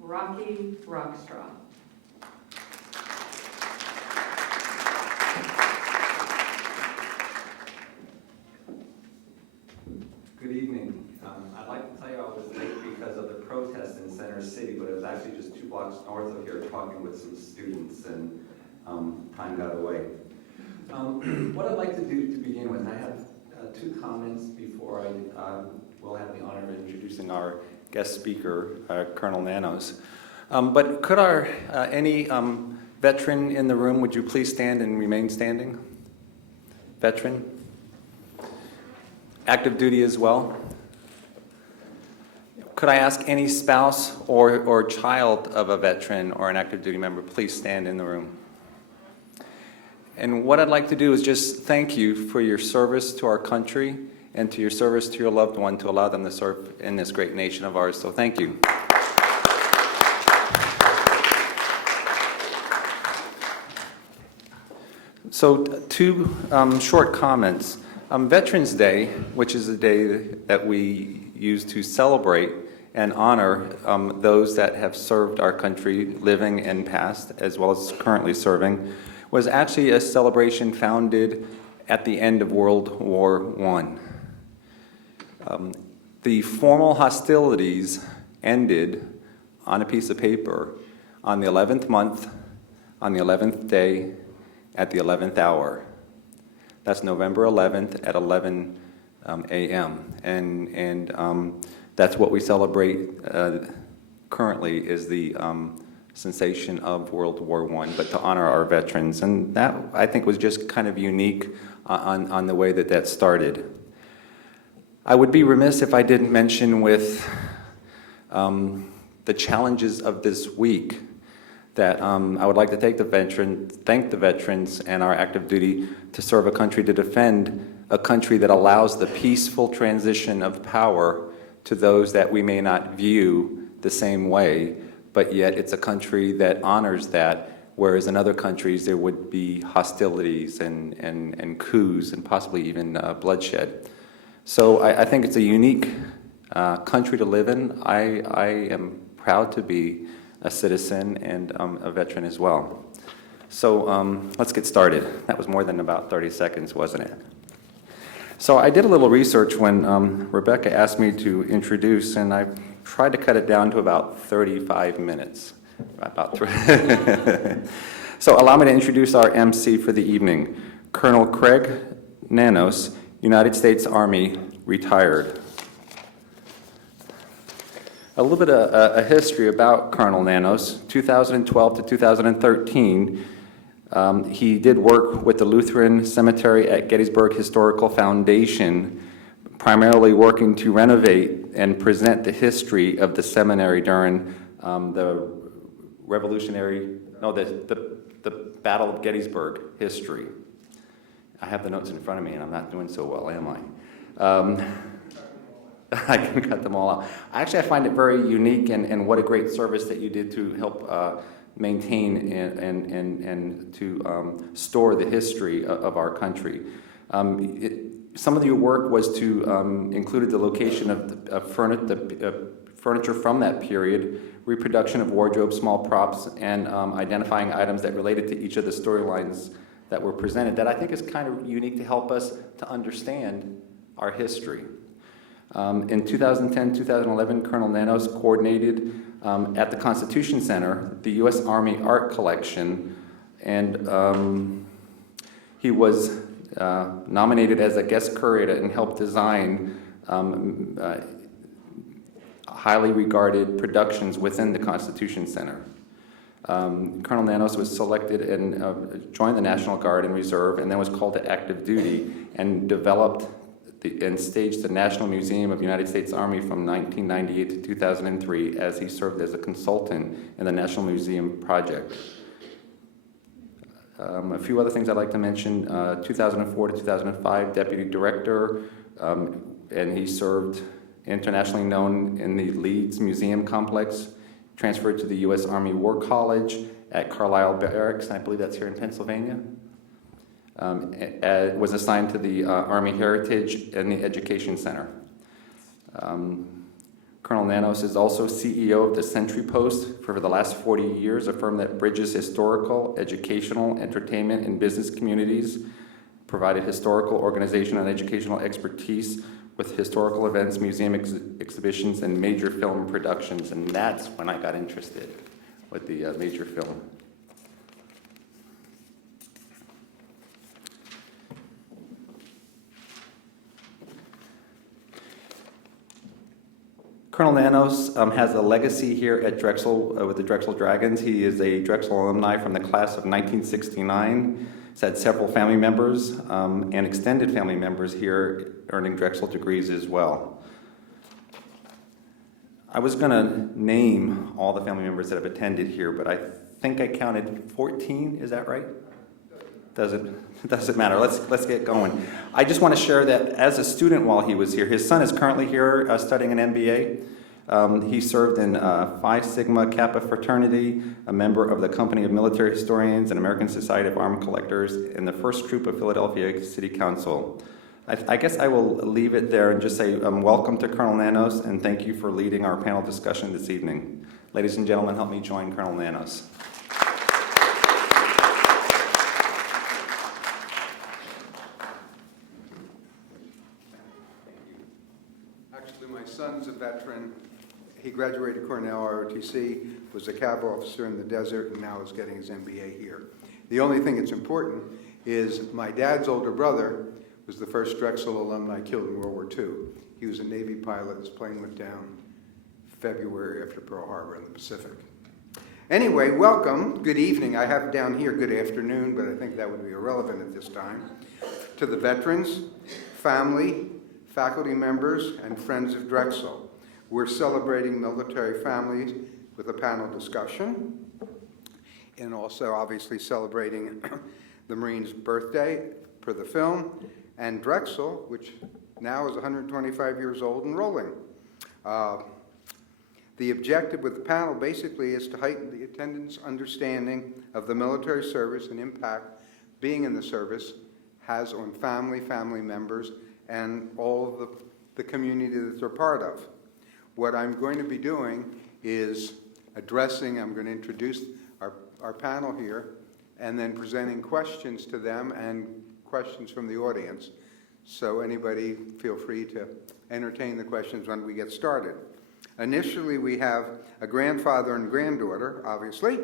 Rocky Rockstraw. Good evening. I'd like to tell you I was late because of the protest in Center City, but it was actually just 2 blocks north of here talking with some students, and time got away. What I'd like to do to begin with, I have 2 comments before I will have the honor of introducing our guest speaker, Colonel Nanos. But could any veteran in the room, would you please stand and remain standing? Veteran? Active duty as well? Could I ask any spouse or child of a veteran or an active duty member, please stand in the room? And what I'd like to do is just thank you for your service to our country and to your service to your loved one to allow them to serve in this great nation of ours. So thank you. So 2 short comments. Veterans Day, which is a day that we use to celebrate and honor those that have served our country, living and past, as well as currently serving, was actually a celebration founded at the end of World War I. The formal hostilities ended on a piece of paper on the 11th month, on the 11th day, at the 11th hour. That's November 11th at 11 a.m. And that's what we celebrate currently is the sensation of World War I, but to honor our veterans. And that, I think, was just kind of unique on the way that started. I would be remiss if I didn't mention with the challenges of this week that I would like to thank the veterans and our active duty to serve a country, to defend a country that allows the peaceful transition of power to those that we may not view the same way, but yet it's a country that honors that, whereas in other countries there would be hostilities and coups and possibly even bloodshed. So I think it's a unique country to live in. I am proud to be a citizen and a veteran as well. So let's get started. That was more than about 30 seconds, wasn't it? So I did a little research when Rebecca asked me to introduce, and I tried to cut it down to about 35 minutes. So allow me to introduce our MC for the evening, Colonel Craig Nanos, United States Army, retired. A little bit of a history about Colonel Nanos. 2012 to 2013, he did work with the Lutheran Cemetery at Gettysburg Historical Foundation, primarily working to renovate and present the history of the seminary during the Battle of Gettysburg history. I have the notes in front of me, and I'm not doing so well, am I? I can cut them all out. Actually, I find it very unique, and what a great service that you did to help maintain and to store the history of our country. Some of your work was to included the location of furniture from that period, reproduction of wardrobe, small props, and identifying items that related to each of the storylines that were presented. That I think is kind of unique to help us to understand our history. In 2010-2011, Colonel Nanos coordinated at the Constitution Center the U.S. Army Art Collection, and he was nominated as a guest curator and helped design highly regarded productions within the Constitution Center. Colonel Nanos was selected and joined the National Guard and Reserve, and then was called to active duty and developed and staged the National Museum of the United States Army from 1998 to 2003 as he served as a consultant in the National Museum project. A few other things I'd like to mention, 2004 to 2005, Deputy Director, and he served internationally known in the Leeds Museum Complex, transferred to the U.S. Army War College at Carlisle Barracks, and I believe that's here in Pennsylvania. Was assigned to the Army Heritage and the Education Center. Colonel Nanos is also CEO of the Sentry Post for the last 40 years, a firm that bridges historical, educational, entertainment, and business communities, provided historical, organizational, and educational expertise with historical events, museum exhibitions, and major film productions. And that's when I got interested with the major film. Colonel Nanos has a legacy here at Drexel with the Drexel Dragons. He is a Drexel alumni from the class of 1969. He's had several family members and extended family members here earning Drexel degrees as well. I was going to name all the family members that have attended here, but I think I counted 14. Is that right? Doesn't matter. Let's get going. I just want to share that as a student while he was here, his son is currently here studying an MBA. He served in Phi Sigma Kappa fraternity, a member of the Company of Military Historians and American Society of Arms Collectors, and the first troop of Philadelphia City Council. I guess I will leave it there and just say welcome to Colonel Nanos, and thank you for leading our panel discussion this evening. Ladies and gentlemen, help me join Colonel Nanos. My son's a veteran. He graduated Cornell ROTC, was a cav officer in the desert, and now is getting his MBA here. The only thing that's important is my dad's older brother was the first Drexel alumni killed in World War II. He was a Navy pilot. His plane went down February after Pearl Harbor in the Pacific. Anyway, welcome. Good evening. I have down here good afternoon, but I think that would be irrelevant at this time. To the veterans, family, faculty members, and friends of Drexel. We're celebrating military families with a panel discussion, and also obviously celebrating the Marines' birthday per the film, and Drexel, which now is 125 years old and rolling. The objective with the panel basically is to heighten the attendant's understanding of the military service and impact being in the service has on family members, and all of the community that they're part of. What I'm going to be doing is I'm going to introduce our panel here, and then presenting questions to them and questions from the audience. So anybody feel free to entertain the questions when we get started. Initially, we have a grandfather and granddaughter, obviously.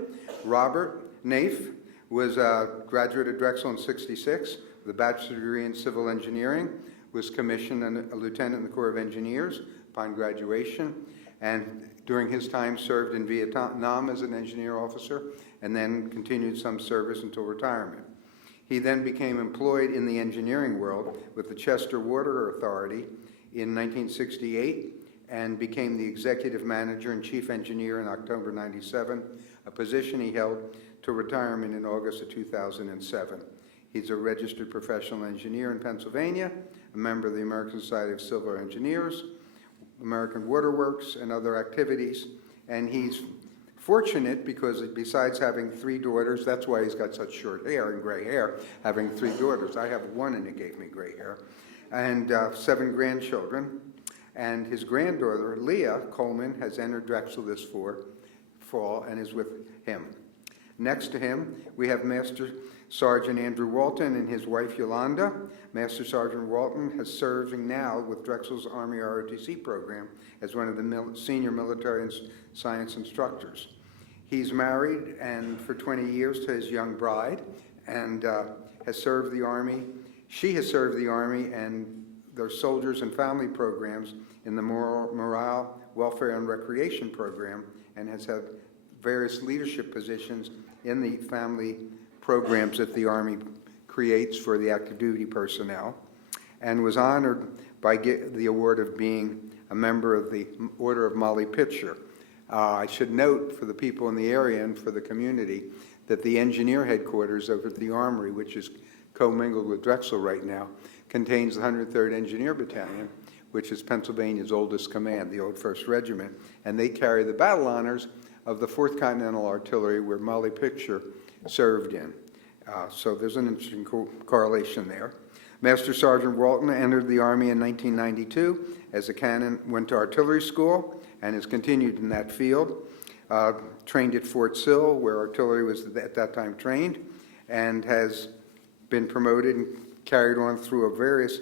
Robert Naif was a graduate of Drexel in '66 with a bachelor's degree in civil engineering, was commissioned a lieutenant in the Corps of Engineers upon graduation, and during his time served in Vietnam as an engineer officer, and then continued some service until retirement. He then became employed in the engineering world with the Chester Water Authority in 1968, and became the executive manager and chief engineer in October '97, a position he held to retirement in August of 2007. He's a registered professional engineer in Pennsylvania, a member of the American Society of Civil Engineers, American Water Works, and other activities. And he's fortunate because besides having 3 daughters, that's why he's got such short hair and gray hair, having 3 daughters. I have 1 and it gave me gray hair. And 7 grandchildren. And his granddaughter, Leah Coleman, has entered Drexel this fall and is with him. Next to him, we have Master Sergeant Andrew Walton and his wife Yolanda. Master Sergeant Walton is serving now with Drexel's Army ROTC program as one of the senior military and science instructors. He's married and for 20 years to his young bride, and has served the Army. She has served the Army and their soldiers and family programs in the morale, welfare, and recreation program, and has had various leadership positions in the family programs that the Army creates for the active duty personnel, and was honored by the award of being a member of the Order of Molly Pitcher. I should note for the people in the area and for the community that the engineer headquarters over at the Armory, which is commingled with Drexel right now, contains the 103rd Engineer Battalion, which is Pennsylvania's oldest command, the old 1st Regiment, and they carry the battle honors of the 4th Continental Artillery, where Molly Pitcher served in. So there's an interesting correlation there. Master Sergeant Walton entered the Army in 1992 as a cannon, went to artillery school, and has continued in that field. Trained at Fort Sill, where artillery was at that time trained, and has been promoted and carried on through various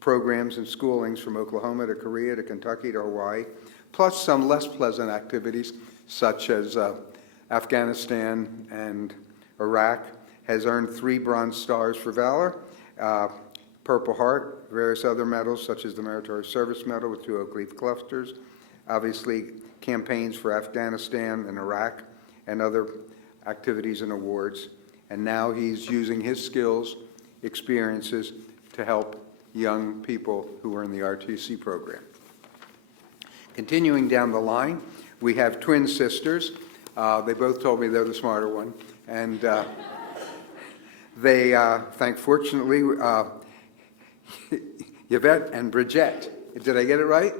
programs and schoolings from Oklahoma to Korea to Kentucky to Hawaii, plus some less pleasant activities such as Afghanistan and Iraq. Has earned 3 Bronze Stars for Valor, Purple Heart, various other medals such as the Meritorious Service Medal with 2 oak leaf clusters, obviously campaigns for Afghanistan and Iraq and other activities and awards. And now he's using his skills, experiences to help young people who are in the RTC program. Continuing down the line, we have twin sisters. They both told me they're the smarter one. And they, fortunately, Yvette and Bridget. Did I get it right?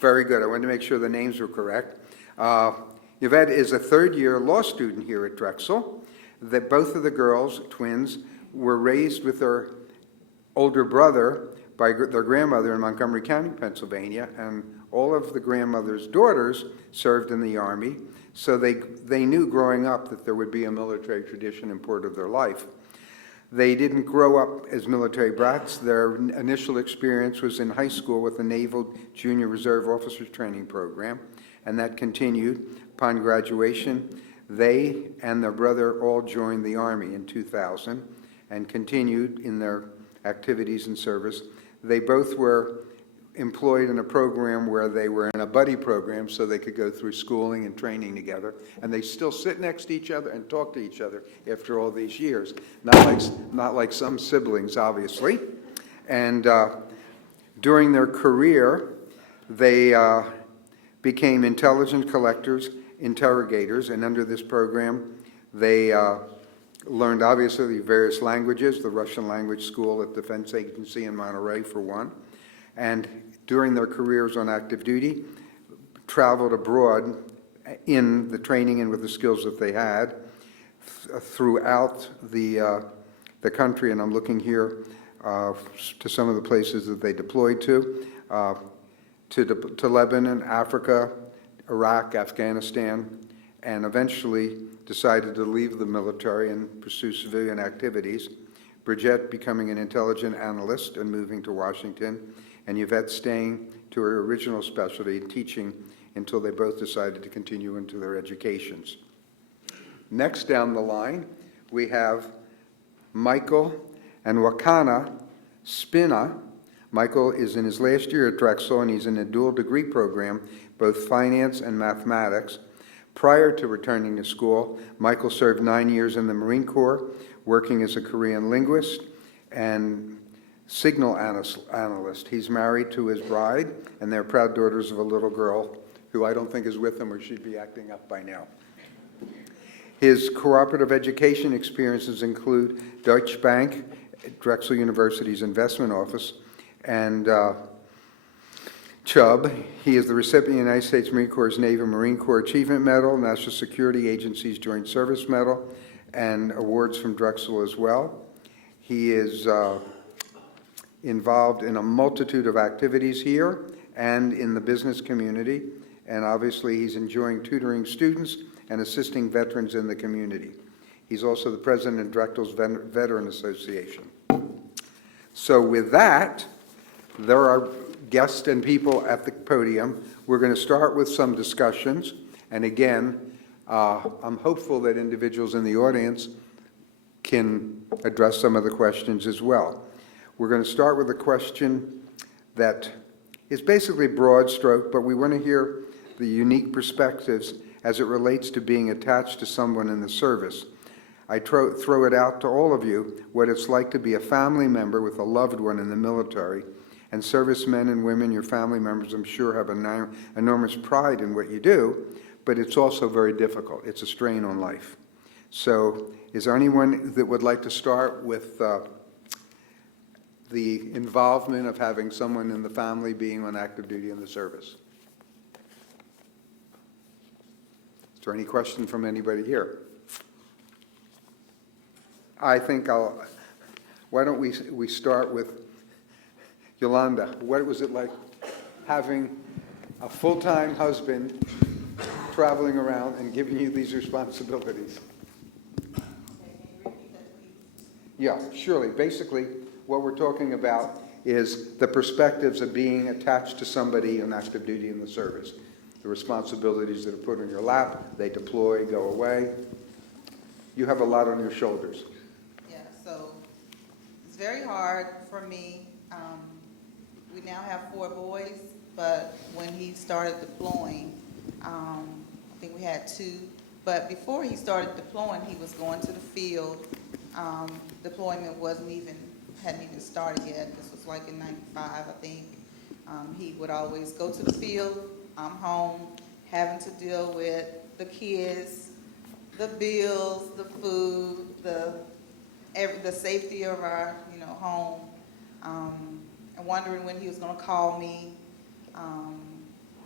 Very good. I wanted to make sure the names were correct. Yvette is a third-year law student here at Drexel. That both of the girls, twins, were raised with their older brother by their grandmother in Montgomery County, Pennsylvania, and all of the grandmother's daughters served in the Army, so they knew growing up that there would be a military tradition and part of their life. They didn't grow up as military brats. Their initial experience was in high school with the Naval Junior Reserve Officers Training Program, and that continued. Upon graduation, they and their brother all joined the Army in 2000 and continued in their activities and service. They both were employed in a program where they were in a buddy program so they could go through schooling and training together, and they still sit next to each other and talk to each other after all these years. Not like some siblings, obviously. And during their career, they became intelligence collectors, interrogators, and under this program, they learned obviously various languages, the Russian language school at Defense Agency in Monterey for one, and during their careers on active duty, traveled abroad in the training and with the skills that they had throughout the country. And I'm looking here to some of the places that they deployed to Lebanon, Africa, Iraq, Afghanistan, and eventually decided to leave the military and pursue civilian activities. Bridget becoming an intelligence analyst and moving to Washington, and Yvette staying to her original specialty, teaching, until they both decided to continue into their educations. Next down the line, we have Michael and Wakana Spina. Michael is in his last year at Drexel, and he's in a dual degree program, both finance and mathematics. Prior to returning to school, Michael served 9 years in the Marine Corps, working as a Korean linguist and signal analyst. He's married to his bride, and they're proud daughters of a little girl who I don't think is with him or she'd be acting up by now. His cooperative education experiences include Deutsche Bank, Drexel University's investment office, and Chubb. He is the recipient of the United States Marine Corps' Navy Marine Corps Achievement Medal, National Security Agency's Joint Service Medal, and awards from Drexel as well. He is involved in a multitude of activities here and in the business community, and obviously he's enjoying tutoring students and assisting veterans in the community. He's also the president of Drexel's Veteran Association. So with that, there are guests and people at the podium. We're going to start with some discussions, and again, I'm hopeful that individuals in the audience can address some of the questions as well. We're going to start with a question that is basically broad stroke, but we want to hear the unique perspectives as it relates to being attached to someone in the service. I throw it out to all of you what it's like to be a family member with a loved one in the military. And servicemen and women, your family members, I'm sure, have enormous pride in what you do, but it's also very difficult. It's a strain on life. So is there anyone that would like to start with the involvement of having someone in the family being on active duty in the service? Is there any question from anybody here? I think why don't we start with Yolanda? What was it like having a full-time husband traveling around and giving you these responsibilities? Yeah, surely. Basically, what we're talking about is the perspectives of being attached to somebody on active duty in the service. The responsibilities that are put on your lap, they deploy, go away. You have a lot on your shoulders. Yeah, so it's very hard for me. We now have 4 boys, but when he started deploying, I think we had 2. But before he started deploying, he was going to the field. Deployment hadn't even started yet. This was like in '95, I think. He would always go to the field. I'm home, having to deal with the kids, the bills, the food, the safety of our, home, and wondering when he was going to call me.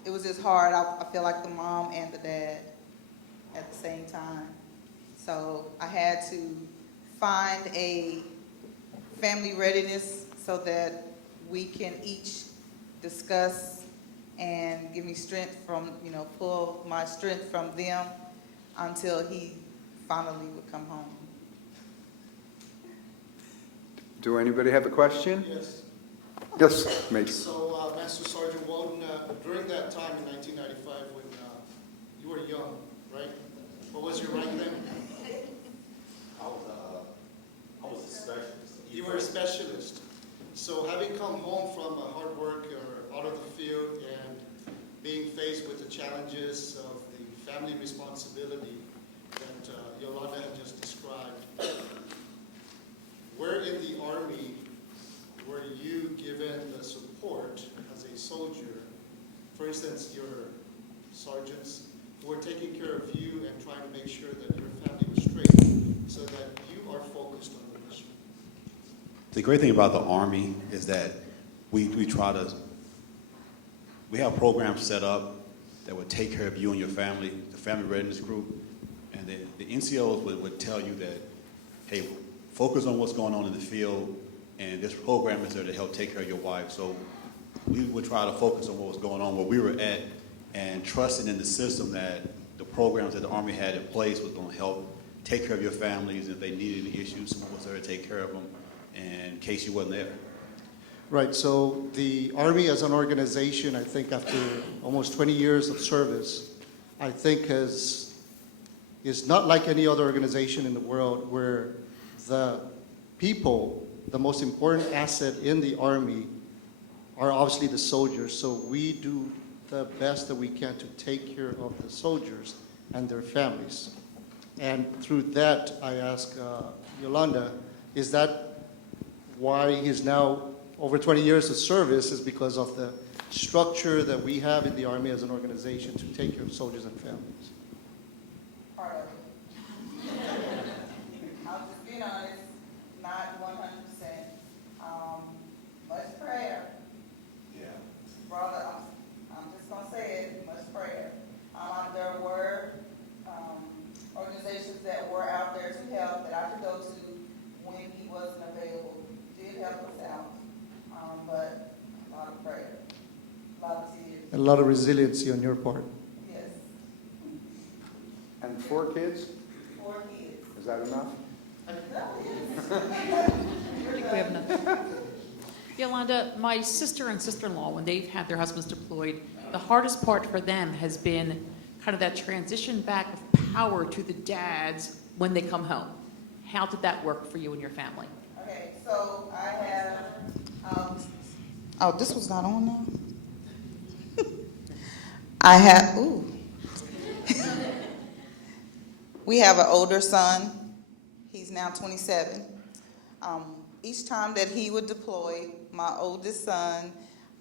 It was just hard. I feel like the mom and the dad at the same time. So I had to find a family readiness so that we can each discuss and give me strength from, pull my strength from them until he finally would come home. Do anybody have a question? Yes. Yes, Major. So, Master Sergeant Walden, during that time in 1995 when you were young, right? What was your rank then? I was a specialist. You were a specialist. So having come home from hard work or out of the field and being faced with the challenges of the family responsibility that Yolanda had just described, where in the Army were you given the support as a soldier? For instance, your sergeants who were taking care of you and trying to make sure that your family was straight so that you are focused on the mission. The great thing about the Army is that we have programs set up that would take care of you and your family, the family readiness group, and the NCOs would tell you that, hey, focus on what's going on in the field, and this program is there to help take care of your wife. So we would try to focus on what was going on where we were at and trusting in the system that the programs that the Army had in place was going to help take care of your families. If they needed any issues, someone was there to take care of them in case you wasn't there. Right, so the Army as an organization, I think after almost 20 years of service, I think is not like any other organization in the world where the people, the most important asset in the Army are obviously the soldiers. So we do the best that we can to take care of the soldiers and their families. And through that, I ask Yolanda, is that why he's now over 20 years of service is because of the structure that we have in the Army as an organization to take care of soldiers and families? Part of it. I'll just being honest, not 100%. Much prayer. Yeah. Brother, I'm just going to say it, much prayer. There were organizations that were out there to help that I could go to when he wasn't available. Did help us out, but a lot of prayer, a lot of tears. And a lot of resiliency on your part. Yes, And 4 kids? 4 kids. Is that enough? I think we have enough. Yolanda, my sister and sister-in-law, when they've had their husbands deployed, the hardest part for them has been kind of that transition back of power to the dads when they come home. How did that work for you and your family? Okay, so I have, oh, this was not on now? I have, we have an older son. He's now 27. Each time that he would deploy, my oldest son,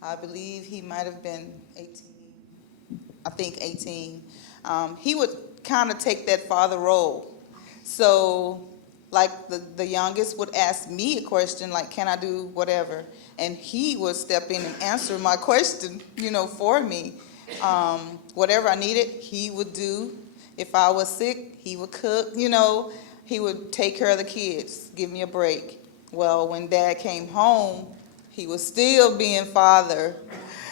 I believe he might have been 18, I think 18, he would kind of take that father role. So, like the youngest would ask me a question, like, can I do whatever? And he would step in and answer my question, for me. Whatever I needed, he would do. If I was sick, he would cook, he would take care of the kids, give me a break. Well, when Dad came home, he was still being father.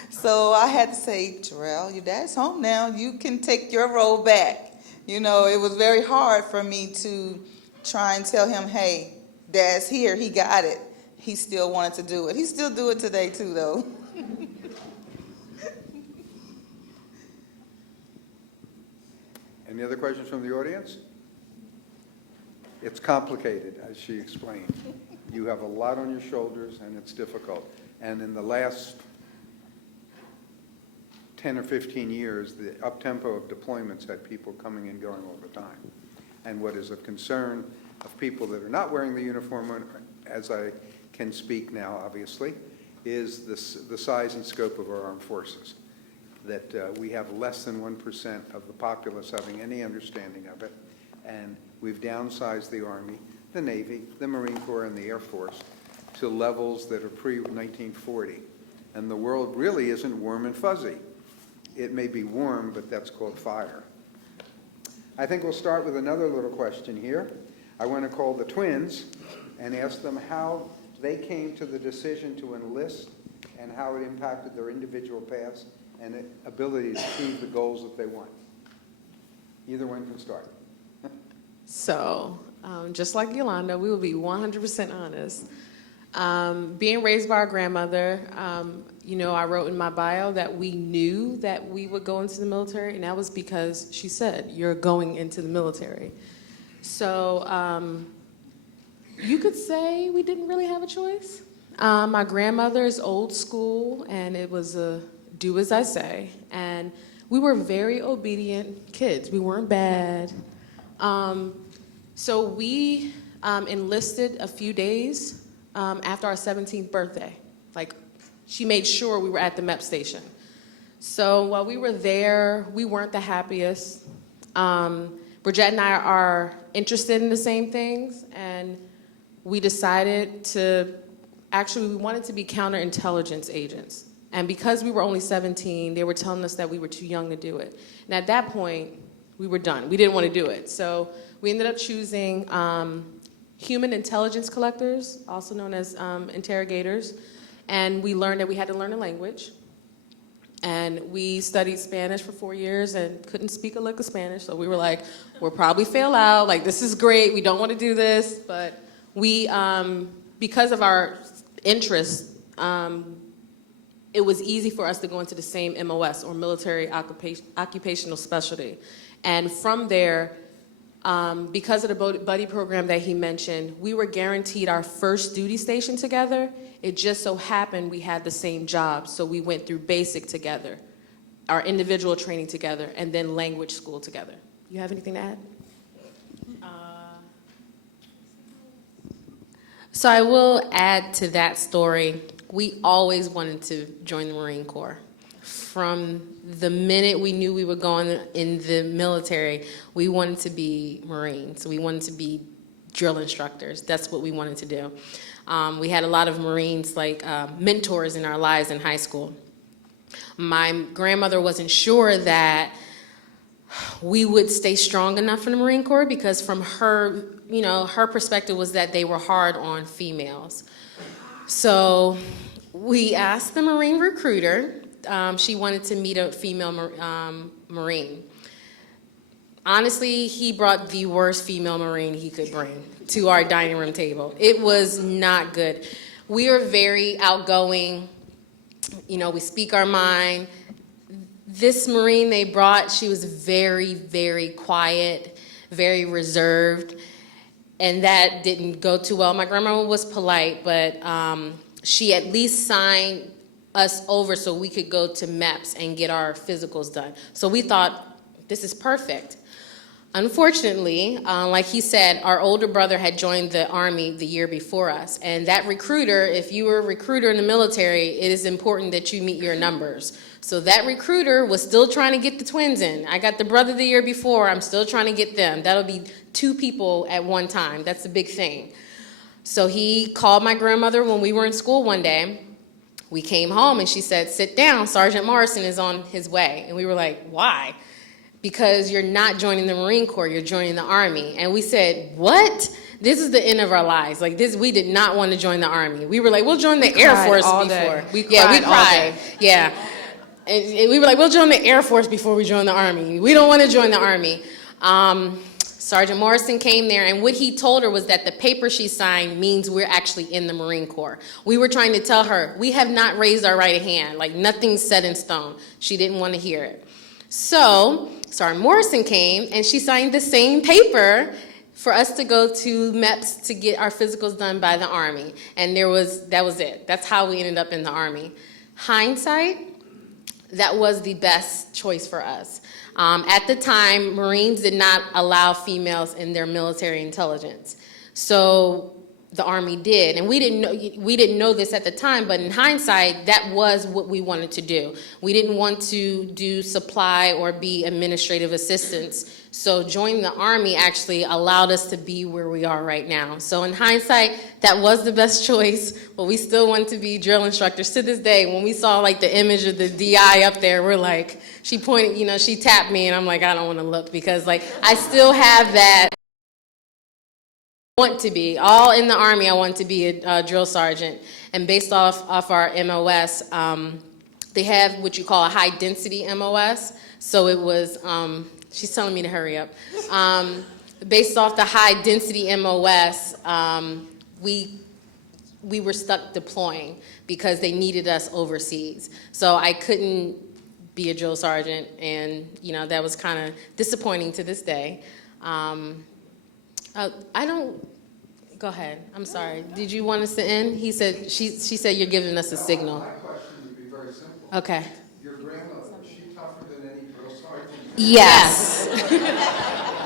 So I had to say, Terrell, your dad's home now. You can take your role back. You know, it was very hard for me to try and tell him, hey, Dad's here. He got it. He still wanted to do it. He still do it today, too, though. Any other questions from the audience? It's complicated, as she explained. You have a lot on your shoulders, and it's difficult. And in the last 10 or 15 years, the up-tempo of deployments had people coming and going all the time. And what is of concern of people that are not wearing the uniform, as I can speak now, obviously, is the size and scope of our armed forces. That we have less than 1% of the populace having any understanding of it, and we've downsized the Army, the Navy, the Marine Corps, and the Air Force to levels that are pre-1940. And the world really isn't warm and fuzzy. It may be warm, but that's called fire. I think we'll start with another little question here. I want to call the twins and ask them how they came to the decision to enlist and how it impacted their individual paths and ability to achieve the goals that they want. Either one can start. So, just like Yolanda, we will be 100% honest. Being raised by our grandmother, you know, I wrote in my bio that we knew that we would go into the military, and that was because she said, you're going into the military. So, you could say we didn't really have a choice. My grandmother is old school, and it was a do as I say. And we were very obedient kids. We weren't bad. So we enlisted a few days after our 17th birthday. Like, she made sure we were at the MEP station. So while we were there, we weren't the happiest. Bridget and I are interested in the same things, and we decided to, actually, we wanted to be counterintelligence agents. And because we were only 17, they were telling us that we were too young to do it. And at that point, we were done. We didn't want to do it. So we ended up choosing human intelligence collectors, also known as interrogators. And we learned that we had to learn a language. And we studied Spanish for 4 years and couldn't speak a lick of Spanish. So we were like, we'll probably fail out. Like, this is great. We don't want to do this. But we, because of our interests, it was easy for us to go into the same MOS, or military occupational specialty. And from there, because of the buddy program that he mentioned, we were guaranteed our first duty station together. It just so happened we had the same job, so we went through basic together, our individual training together, and then language school together. You have anything to add? So I will add to that story. We always wanted to join the Marine Corps. From the minute we knew we were going in the military, we wanted to be Marines. We wanted to be drill instructors. That's what we wanted to do. We had a lot of Marines, like mentors in our lives in high school. My grandmother wasn't sure that we would stay strong enough in the Marine Corps because from her, you know, her perspective was that they were hard on females. So we asked the Marine recruiter. She wanted to meet a female Marine. Honestly, he brought the worst female Marine he could bring to our dining room table. It was not good. We are very outgoing. You know, we speak our mind. This Marine they brought, she was very, very quiet, very reserved, and that didn't go too well. My grandma was polite, but she at least signed us over so we could go to MEPS and get our physicals done. So we thought, this is perfect. Unfortunately, like he said, our older brother had joined the Army the year before us. And that recruiter, if you were a recruiter in the military, it is important that you meet your numbers. So that recruiter was still trying to get the twins in. I got the brother the year before, I'm still trying to get them. That'll be 2 people at one time. That's a big thing. So he called my grandmother when we were in school one day. We came home and she said, sit down, Sergeant Morrison is on his way. And we were like, why? Because you're not joining the Marine Corps, you're joining the Army. And we said, what? this is the end of our lives. Like this, we did not want to join the Army. We were like, we'll join the Air cried Force all before. day. We Yeah, we cried all cried. day. Yeah. And we were like, we'll join the Air Force before we join the Army. We don't want to join the Army. Sergeant Morrison came there, and what he told her was that the paper she signed means we're actually in the Marine Corps. We were trying to tell her, we have not raised our right hand, like nothing's set in stone. She didn't want to hear it. So Sergeant Morrison came, and she signed the same paper for us to go to MEPS to get our physicals done by the Army. And that was it. That's how we ended up in the Army. Hindsight, that was the best choice for us. At the time, Marines did not allow females in their military intelligence. So the Army did, and we didn't know this at the time, but in hindsight, that was what we wanted to do. We didn't want to do supply or be administrative assistants. So joining the Army actually allowed us to be where we are right now. So in hindsight, that was the best choice, but we still want to be drill instructors to this day. When we saw like the image of the DI up there, we're like, she pointed, she tapped me, and I'm like, I don't want to look, because like I still have that. Want to be all in the Army. I want to be a drill sergeant, and based off our MOS, they have what you call a high density MOS. So it was. She's telling me to hurry up. Based off the high density MOS, we were stuck deploying because they needed us overseas. So I couldn't be a drill sergeant, and that was kind of disappointing to this day. I don't. Go ahead. I'm sorry. Did you want us to end? He said. She said you're giving us a signal. My question would be very simple. Okay. Your grandmother, is she tougher than any drill sergeant? Yes.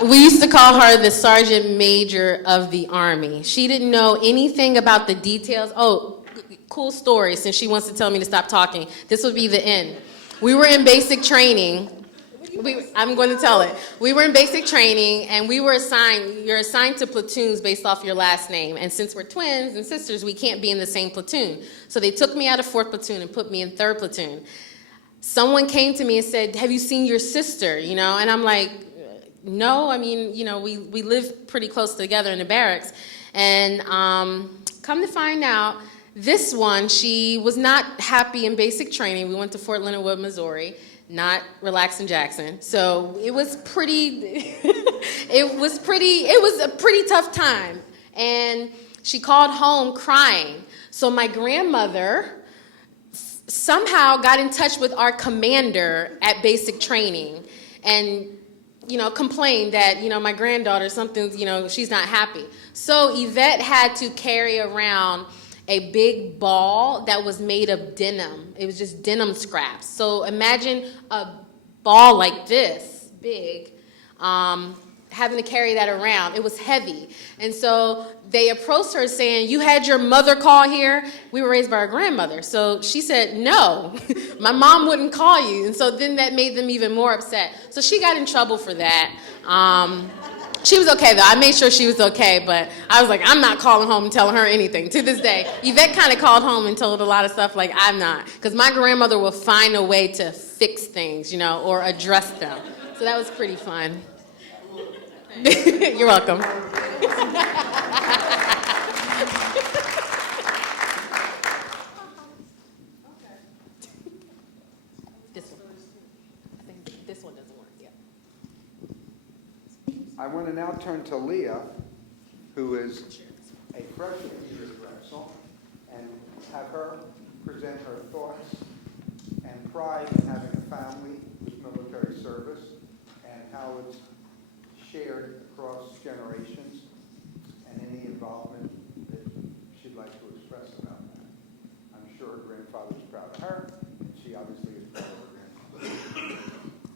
We used to call her the Sergeant Major of the Army. She didn't know anything about the details. Oh, cool story. Since she wants to tell me to stop talking, this would be the end. We were in basic training. I'm going to tell it. We were in basic training, and you're assigned to platoons based off your last name. And since we're twins and sisters, we can't be in the same platoon. So they took me out of 4th platoon and put me in 3rd platoon. Someone came to me and said, have you seen your sister? And I'm like, no, I mean, we live pretty close together in the barracks. And come to find out, this one, she was not happy in basic training. We went to Fort Leonard Wood, Missouri. Not relaxed in Jackson. So it was it was a pretty tough time. And she called home crying. So my grandmother somehow got in touch with our commander at basic training and, complained that, my granddaughter, something's, she's not happy. So Yvette had to carry around a big ball that was made of denim. It was just denim scraps. So imagine a ball like this, big, having to carry that around. It was heavy. And so they approached her saying, you had your mother call here? We were raised by our grandmother. So she said, no, my mom wouldn't call you. And so then that made them even more upset. So she got in trouble for that. She was okay, though. I made sure she was okay, but I was like, I'm not calling home and telling her anything. To this day, Yvette kind of called home and told a lot of stuff like, I'm not. Because my grandmother will find a way to fix things, or address them. So that was pretty fun. You're welcome. This one. I think this one doesn't work yet. I want to now turn to Leah, who is a freshman here at Drexel, and have her present her thoughts and pride in having a family with military service and how it's shared across generations and any involvement that she'd like to express about that. I'm sure her grandfather is proud of her, and she obviously is proud of her grandfather.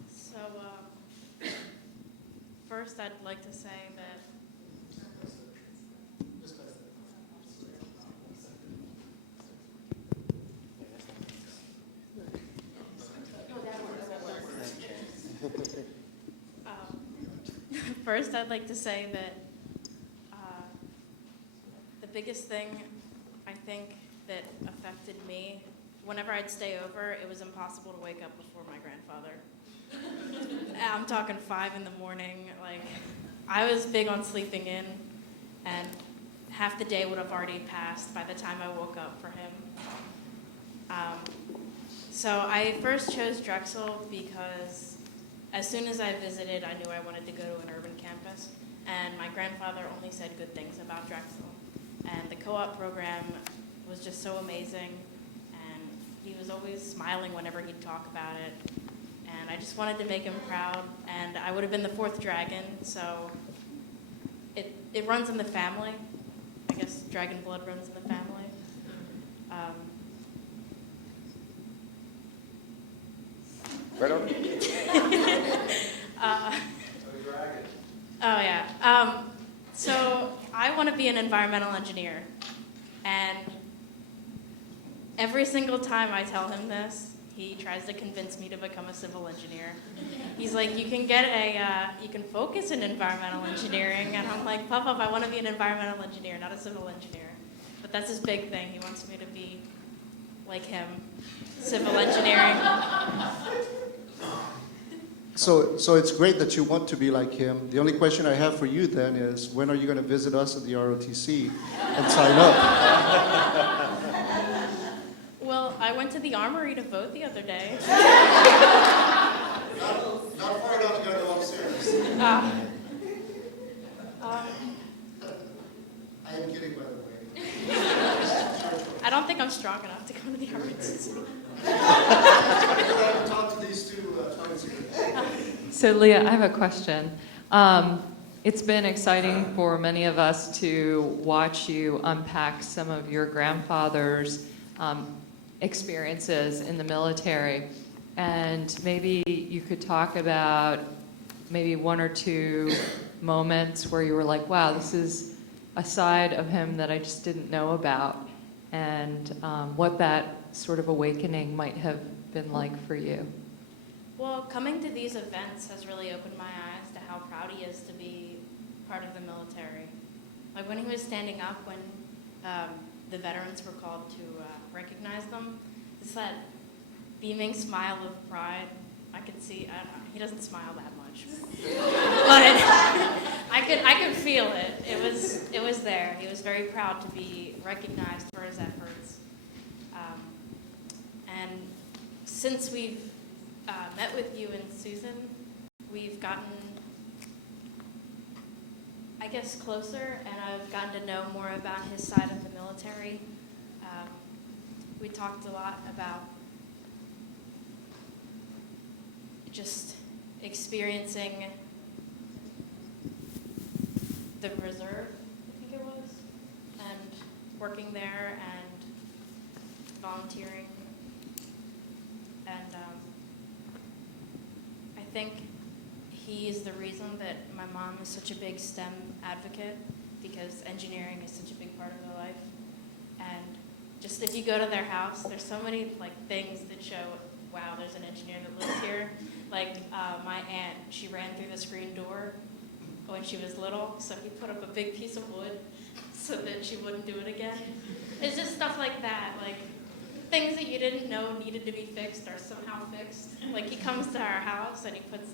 So, first I'd like to say that first I'd like to say that the biggest thing I think that affected me, whenever I'd stay over, it was impossible to wake up before my grandfather. I'm talking 5 in the morning. Like, I was big on sleeping in, and half the day would have already passed by the time I woke up for him. So I first chose Drexel because as soon as I visited, I knew I wanted to go to an urban campus, and my grandfather only said good things about Drexel. And the co-op program was just so amazing, and he was always smiling whenever he'd talk about it. And I just wanted to make him proud, and I would have been the fourth dragon, so it runs in the family. I guess dragon blood runs in the family. Right on. Oh, yeah. So I want to be an environmental engineer. And every single time I tell him this, he tries to convince me to become a civil engineer. He's like, you can focus in environmental engineering. And I'm like, Pop, I want to be an environmental engineer, not a civil engineer. But that's his big thing. He wants me to be like him, civil engineering. So it's great that you want to be like him. The only question I have for you then is, when are you going to visit us at the ROTC and sign up? Well, I went to the Armory to vote the other day. Not far enough to go upstairs. I am kidding, by the way. I don't think I'm strong enough to go to the ROTC. Talk to these two twins here. So Leah, I have a question. It's been exciting for many of us to watch you unpack some of your grandfather's experiences in the military. And maybe you could talk about maybe one or two moments where you were like, wow, this is a side of him that I just didn't know about, and what that sort of awakening might have been like for you. Well, coming to these events has really opened my eyes to how proud he is to be part of the military. Like when he was standing up when the veterans were called to recognize them, just that beaming smile of pride. I could see, I don't know, he doesn't smile that much. But I could feel it. It was there. He was very proud to be recognized for his efforts. And since we've met with you and Susan, we've gotten, I guess, closer, and I've gotten to know more about his side of the military. We talked a lot about just experiencing the reserve, I think it was, and working there and volunteering. And I think he is the reason that my mom is such a big STEM advocate, because engineering is such a big part of her life. And just if you go to their house, there's so many things that show, wow, there's an engineer that lives here. Like my aunt, she ran through the screen door when she was little, so he put up a big piece of wood so that she wouldn't do it again. It's just stuff like that, like things that you didn't know needed to be fixed are somehow fixed. Like he comes to our house and he puts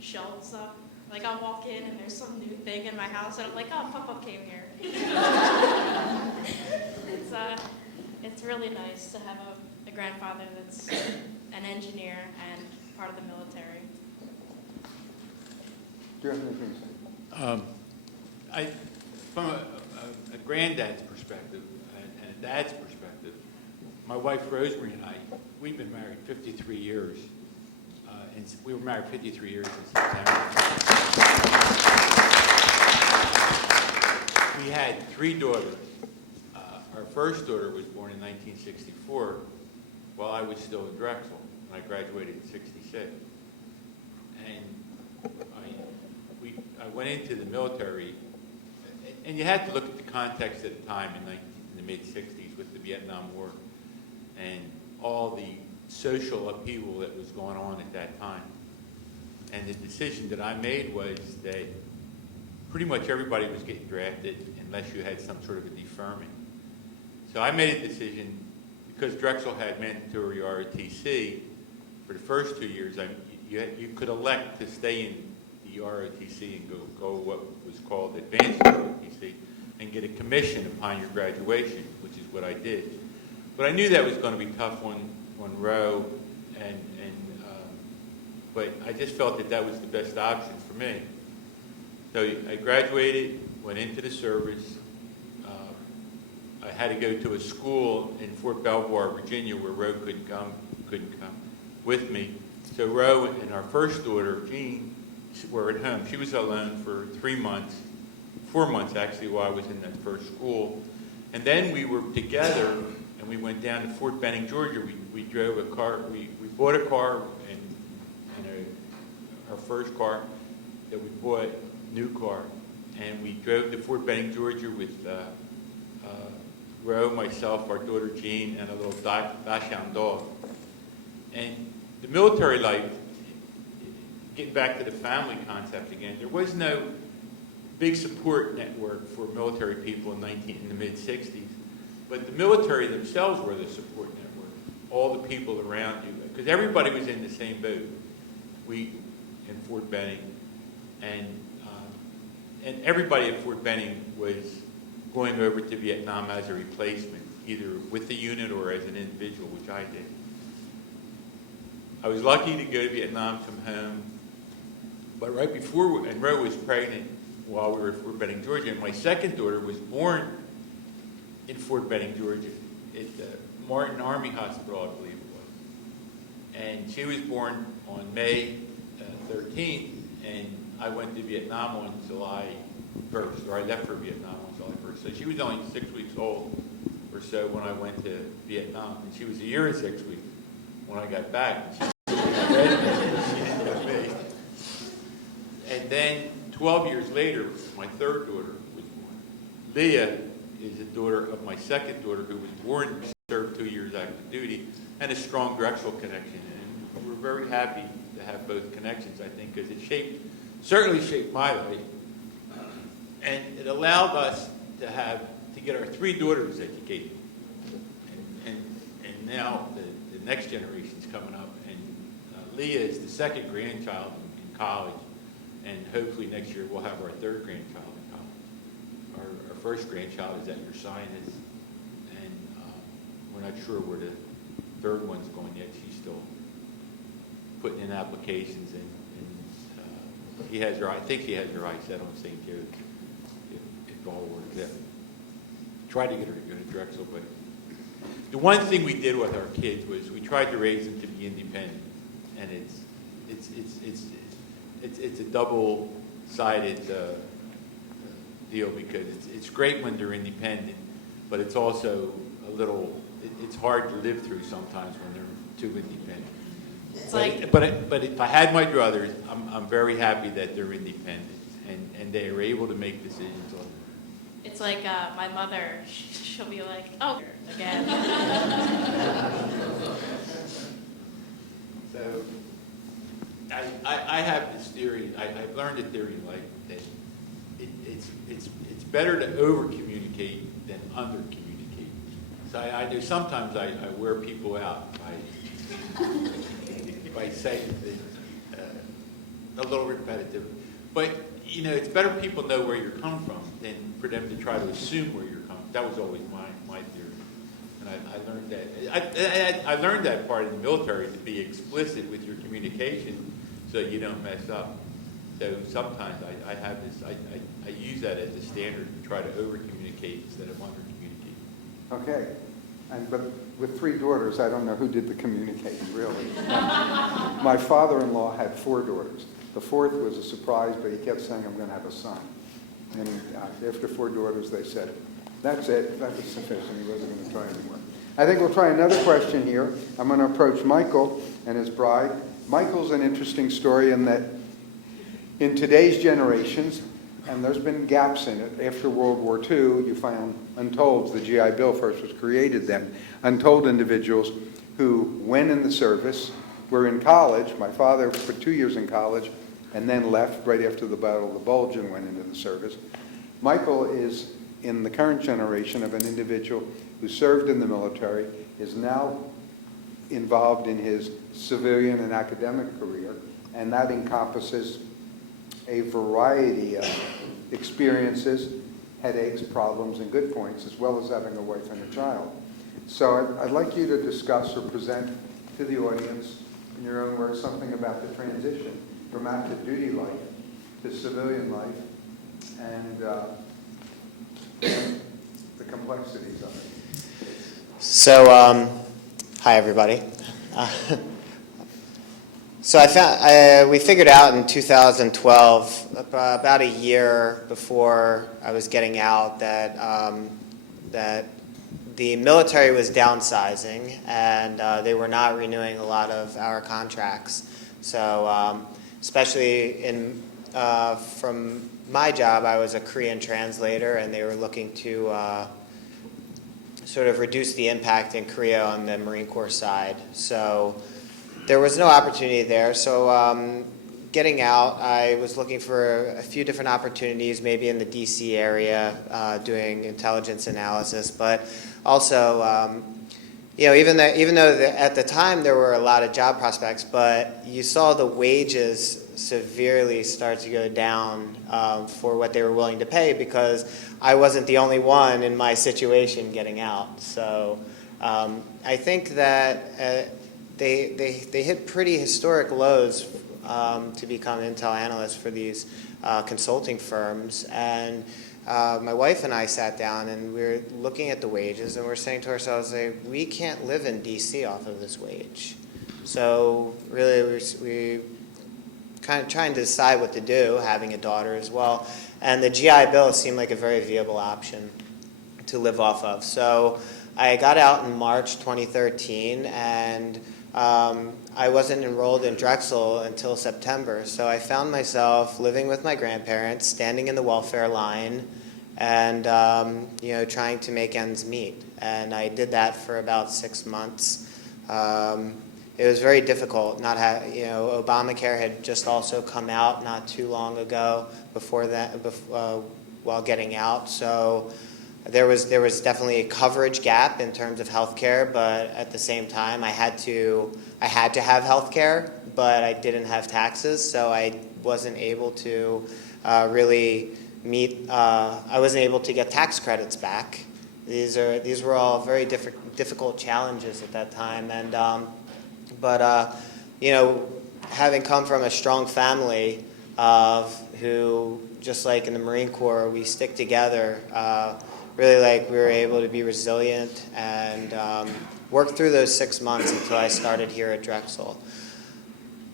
shelves up. Like I'll walk in and there's some new thing in my house and I'm like, oh, Papa came here. It's really nice to have a grandfather that's an engineer and part of the military. Do you have anything to say? From a granddad's perspective and a dad's perspective, my wife Rosemary and I, we've been married 53 years. And we were married 53 years in September. We had 3 daughters. Our first daughter was born in 1964 while I was still at Drexel, and I graduated in 66. And I went into the military, and you had to look at the context at the time in the mid-60s with the Vietnam War and all the social upheaval that was going on at that time. And the decision that I made was that pretty much everybody was getting drafted unless you had some sort of a deferment. So I made a decision, because Drexel had mandatory ROTC, for the first 2 years, you could elect to stay in the ROTC and go what was called advanced ROTC. and get a commission upon your graduation, which is what I did. But I knew that was going to be tough on Roe, but I just felt that that was the best option for me. So I graduated, went into the service. I had to go to a school in Fort Belvoir, Virginia, where Roe couldn't come with me. So Roe and our first daughter, Jean, were at home. She was alone for 3 months, 4 months actually, while I was in that first school. And then we were together, and we went down to Fort Benning, Georgia. We drove a car. We bought a car, and our first car that we bought, new car, and we drove to Fort Benning, Georgia with Roe, myself, our daughter Jean, and a little dachshund dog. And the military life, getting back to the family concept again, there was no big support network for military people in the mid-60s, but the military themselves were the support network, all the people around you, because everybody was in the same boat. We in Fort Benning, and everybody at Fort Benning was going over to Vietnam as a replacement, either with the unit or as an individual, which I did. I was lucky to go to Vietnam, come home, but right before, and Roe was pregnant while we were at Fort Benning, Georgia, and my second daughter was born in Fort Benning, Georgia, at the Martin Army Hospital, I believe it was. And she was born on May 13th, and I went to Vietnam on July 1st, or I left for Vietnam on July 1st. So she was only 6 weeks old or so when I went to Vietnam, and she was 1 year and 6 weeks when I got back. She didn't know me. And then 12 years later, my third daughter was born. Leah is a daughter of my second daughter, who was born, served 2 years active duty, and a strong Drexel connection. And we're very happy to have both connections, I think, because it certainly shaped my life. And it allowed us to get our 3 daughters educated. And now the next generation's coming up, and Leah is the second grandchild in college, and hopefully next year we'll have our third grandchild in college. Our first grandchild is at your sinus, and we're not sure where the third one's going yet. She's still putting in applications, and I think she has her eyes set on St. Joe's, if all works out. Tried to get her to go to Drexel, but the one thing we did with our kids was we tried to raise them to be independent, and it's a double-sided deal, because it's great when they're independent, but it's also it's hard to live through sometimes when they're too independent. But if I had my druthers, I'm very happy that they're independent, and they are able to make decisions on it. It's like my mother, she'll be like, oh, again. So I have this theory, I've learned a theory in life that it's better to over-communicate than under-communicate. So I do sometimes I wear people out by saying things a little repetitive. But, it's better people know where you're coming from than for them to try to assume where you're coming from. That was always my theory. And I learned that. I learned that part in the military, to be explicit with your communication so you don't mess up. So sometimes I have this, I use that as a standard to try to over-communicate instead of under-communicate. Okay. But with 3 daughters, I don't know who did the communicating, really. My father-in-law had 4 daughters. The 4th was a surprise, but he kept saying, I'm going to have a son. And after 4 daughters, they said, that's it. That was sufficient. He wasn't going to try anymore. I think we'll try another question here. I'm going to approach Michael and his bride. Michael's an interesting story in that in today's generations, and there's been gaps in it. After World War II, you found untolds. The GI Bill first was created then. Untold individuals who went in the service, were in college. My father put 2 years in college and then left right after the Battle of the Bulge and went into the service. Michael is in the current generation of an individual who served in the military, is now involved in his civilian and academic career, and that encompasses a variety of experiences headaches, problems, and good points, as well as having a wife and a child. So I'd like you to discuss or present to the audience, in your own words, something about the transition from active duty life to civilian life and the complexities of it. So, hi everybody. So we figured out in 2012, about a year before I was getting out, that that the military was downsizing and they were not renewing a lot of our contracts. So, especially from my job, I was a Korean translator, and they were looking to sort of reduce the impact in Korea on the Marine Corps side. So there was no opportunity there. So getting out, I was looking for a few different opportunities, maybe in the DC area, doing intelligence analysis, but also, even though at the time there were a lot of job prospects, but you saw the wages severely start to go down for what they were willing to pay, because I wasn't the only one in my situation getting out. So I think that they hit pretty historic lows to become intel analysts for these consulting firms. And my wife and I sat down and we were looking at the wages, and we're saying to ourselves, we can't live in DC off of this wage. So really we kind of trying to decide what to do, having a daughter as well. And the GI Bill seemed like a very viable option to live off of. So I got out in March 2013, and I wasn't enrolled in Drexel until September. So I found myself living with my grandparents, standing in the welfare line, and trying to make ends meet. And I did that for about 6 months. It was very difficult. Obamacare had just also come out not too long ago. Before that, while getting out, so there was definitely a coverage gap in terms of health care. But at the same time, I had to have health care, but I didn't have taxes, so I wasn't able to really meet. I wasn't able to get tax credits back. These were all very difficult challenges at that time, and. Having come from a strong family who, just like in the Marine Corps, we stick together, really we were able to be resilient and work through those 6 months until I started here at Drexel.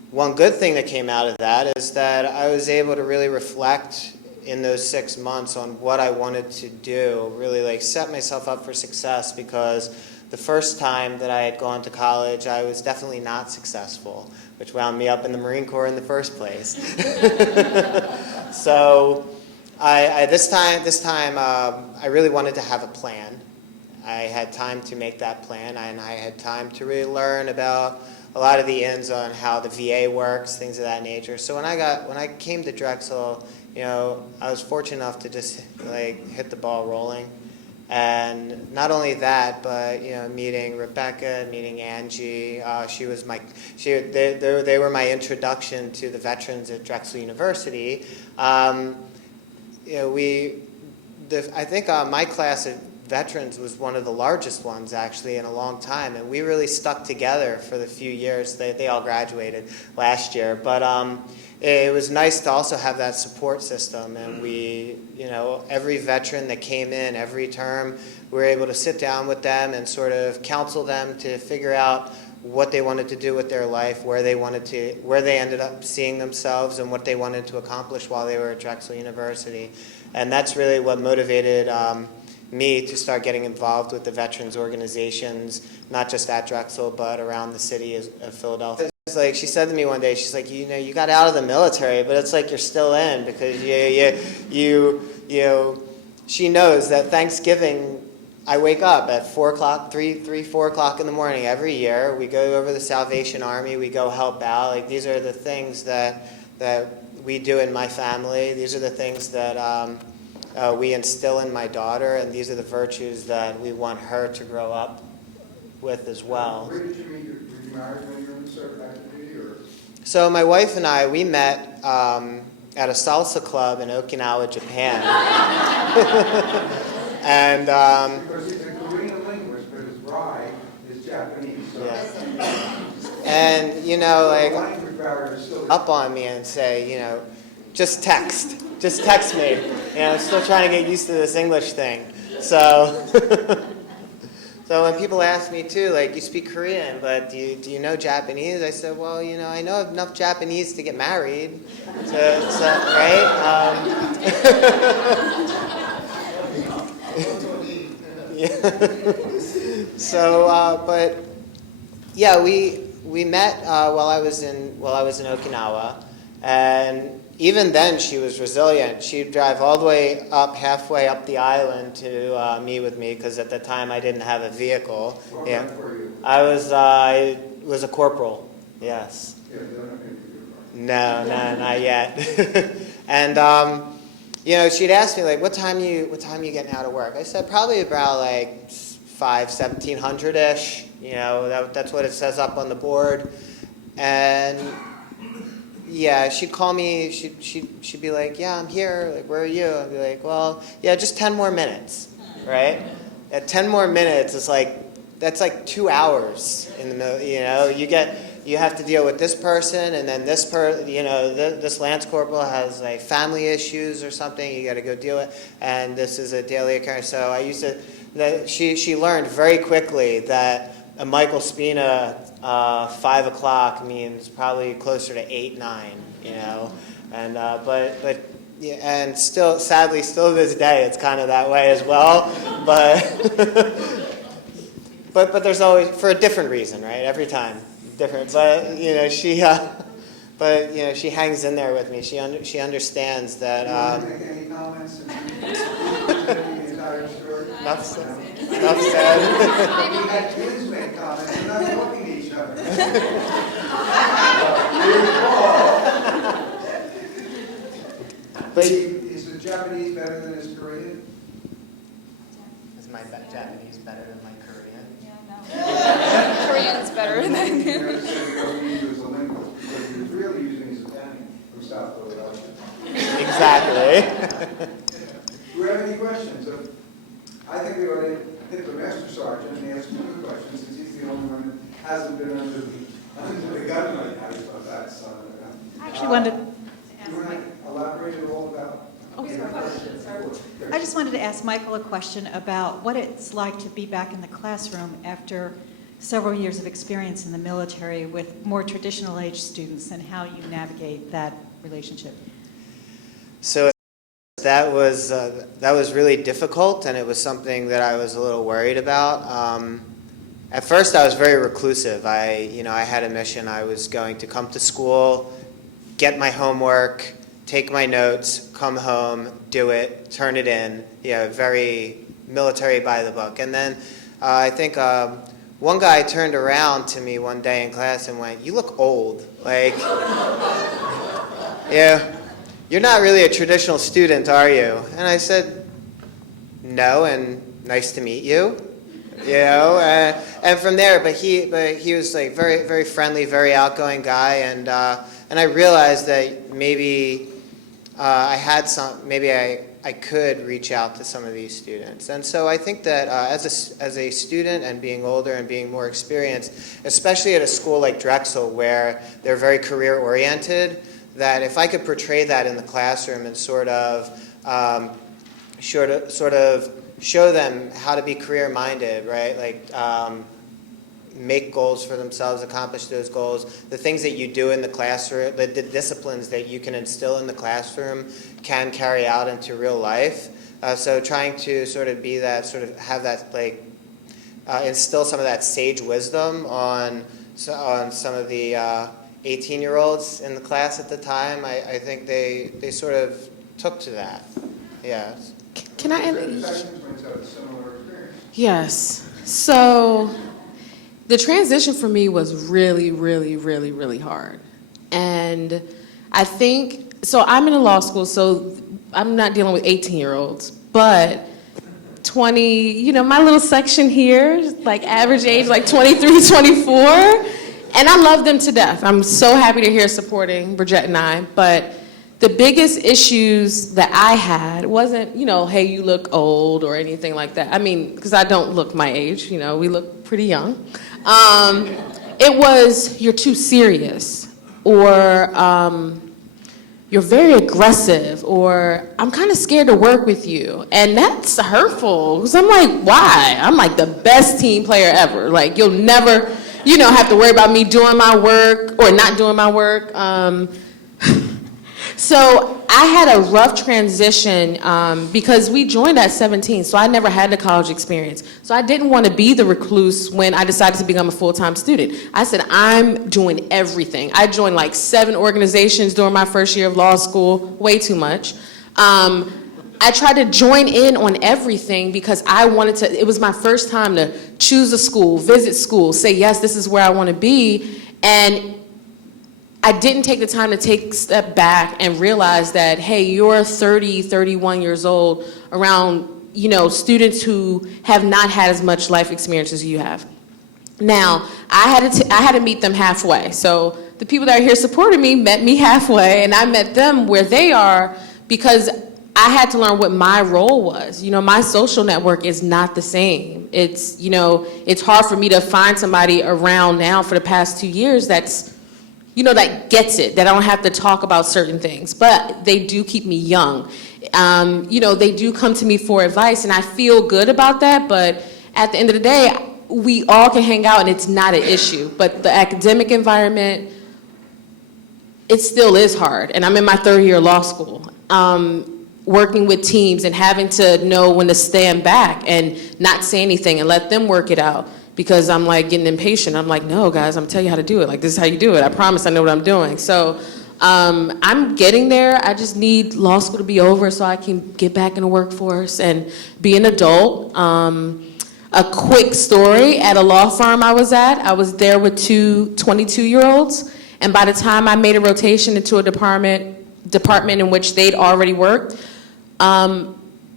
One good thing that came out of that is that I was able to really reflect in those 6 months on what I wanted to do, really set myself up for success, because the first time that I had gone to college, I was definitely not successful, which wound me up in the Marine Corps in the first place. So this time, I really wanted to have a plan. I had time to make that plan, and I had time to really learn about a lot of the ins on how the VA works, things of that nature. So when I came to Drexel, I was fortunate enough to just hit the ball rolling. And not only that, but meeting Rebecca, meeting Angie, they were my introduction to the veterans at Drexel University. I think my class of veterans was one of the largest ones actually in a long time, and we really stuck together for the few years. They all graduated last year, but it was nice to also have that support system, and every veteran that came in every term, we were able to sit down with them and sort of counsel them to figure out what they wanted to do with their life, where they ended up seeing themselves, and what they wanted to accomplish while they were at Drexel University. And that's really what motivated me to start getting involved with the veterans organizations, not just at Drexel, but around the city of Philadelphia. She said to me one day, she's like, you got out of the military, but it's like you're still in, because she knows that Thanksgiving, I wake up at 4 o'clock in the morning every year. We go over the Salvation Army, we go help out. These are the things that we do in my family. These are the things that we instill in my daughter, and these are the virtues that we want her to grow up with as well. Where did you meet? Were you married when you were in the service, active duty, or? So my wife and I, we met at a salsa club in Okinawa, Japan. And Because he's a Korean linguist, but his bride is Japanese, so. yeah. And you know, The like language barrier is still. up on me and say, you know, just text me. You know, I'm still trying to get used to this English thing. So, so when people ask me too, like, you speak Korean, but do you know Japanese? I said, well, you know, I know enough Japanese to get married. Right? Yeah. So, but yeah, we met while I was in Okinawa, and even then she was resilient. She'd drive all the way up, halfway up the island to meet with me, because at the time I didn't have a vehicle. What Yeah, rank were you? I was a corporal. Yes. Yeah, they don't have anything to do with it. No, not yet. And you know, she'd ask me like, "What time you getting out of work?" I said probably about like 1700-ish. You know, that's what it says up on the board. And yeah, she'd call me. She'd be like, "Yeah, I'm here. Like, where are you?" I'd be like, "Well, yeah, just 10 more minutes, right?" At 10 more minutes, it's like that's like 2 hours in the middle. You know, you have to deal with this person, and then this this Lance Corporal has like family issues or something. You got to go deal with, and this is a daily occurrence. So I used to. She learned very quickly that a Michael Spina 5 o'clock means probably closer to 8, 9. You know, and but. Yeah, and still, sadly, still to this day, it's kind of that way as well. But but there's always, for a different reason, right? Every time, different. But you know, she hangs in there with me. She understands that. You want to make any comments? The entire story. Enough said. We had twins make comments, and not looking at each other. But Is the Japanese better than his Korean? is my Japanese better than my Korean? Korean's better than You know, so you don't use as a linguist, because he was really using his Italian from South Philadelphia. Exactly. Do we have any questions? I think we ought to hit the master sergeant and ask him a question, since he's the only one that hasn't been under the gun right now. He thought that's, I actually wanted to do you want to elaborate at all about? I just wanted to ask Michael a question about what it's like to be back in the classroom after several years of experience in the military with more traditional age students, and how you navigate that relationship. So that was really difficult, and it was something that I was a little worried about. At first, I was very reclusive. I had a mission. I was going to come to school, get my homework, take my notes, come home, do it, turn it in. Very military by the book. And then I think one guy turned around to me one day in class and went, "You look old. Like, yeah, you're not really a traditional student, are you?" And I said, "No, and nice to meet you." And from there, but he was like very, very friendly, very outgoing guy, and I realized that maybe I could reach out to some of these students. And so I think that as a student, and being older and being more experienced, especially at a school like Drexel where they're very career oriented, that if I could portray that in the classroom and sort of show them how to be career-minded, right? Like make goals for themselves, accomplish those goals. The things that you do in the classroom, the disciplines that you can instill in the classroom can carry out into real life. So trying to sort of be that, sort of have that, like, instill some of that sage wisdom on some of the 18-year-olds in the class at the time, I think they sort of took to that. Yes. Can I? The second twins have a similar experience. Yes. So the transition for me was really, really, really, really hard. And I think, so I'm in a law school, so I'm not dealing with 18-year-olds, but 20, my little section here, like average age, like 23, 24, and I love them to death. I'm so happy to hear supporting Bridget and I, but The biggest issues that I had wasn't, hey, you look old or anything like that. I mean, because I don't look my age, we look pretty young. It was, you're too serious, or you're very aggressive, or I'm kind of scared to work with you. And that's hurtful, because I'm like, why? I'm like the best team player ever. Like, you'll never, have to worry about me doing my work or not doing my work. So I had a rough transition because we joined at 17, so I never had the college experience. So I didn't want to be the recluse when I decided to become a full-time student. I said, I'm doing everything. I joined like 7 organizations during my first year of law school, way too much. I tried to join in on everything because I wanted to, it was my first time to choose a school, visit school, say, yes, this is where I want to be. And I didn't take the time to take a step back and realize that, hey, you're 30, 31 years old around, students who have not had as much life experience as you have. Now, I had to meet them halfway. So the people that are here supporting me met me halfway, and I met them where they are because I had to learn what my role was. My social network is not the same. It's, it's hard for me to find somebody around now for the past 2 years that's, that gets it, that I don't have to talk about certain things, but they do keep me young. They do come to me for advice, and I feel good about that, but at the end of the day, we all can hang out, and it's not an issue. But the academic environment, it still is hard, and I'm in my 3rd year of law school. Working with teams and having to know when to stand back and not say anything and let them work it out. Because I'm like getting impatient. I'm like, no, guys, I'm gonna tell you how to do it. Like, this is how you do it. I promise I know what I'm doing. So I'm getting there. I just need law school to be over so I can get back in the workforce and be an adult. A quick story, at a law firm I was there with 2 22-year-olds. And by the time I made a rotation into a department in which they'd already worked,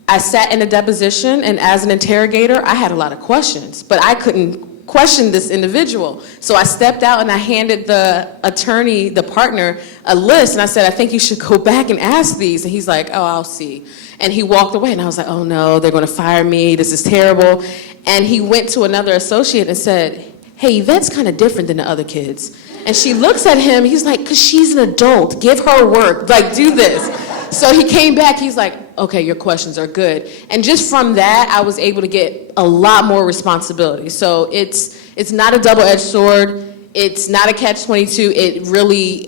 I sat in a deposition, and as an interrogator, I had a lot of questions, but I couldn't question this individual. So I stepped out and I handed the attorney, the partner, a list, and I said, I think you should go back and ask these. And he's like, oh, I'll see. And he walked away, and I was like, oh no, they're gonna fire me, this is terrible. And he went to another associate and said, hey, Yvette's kind of different than the other kids. And she looks at him, he's like, because she's an adult, give her work, like, do this. So he came back, he's like, okay, your questions are good. And just from that, I was able to get a lot more responsibility. So it's not a double-edged sword, it's not a catch-22, it really,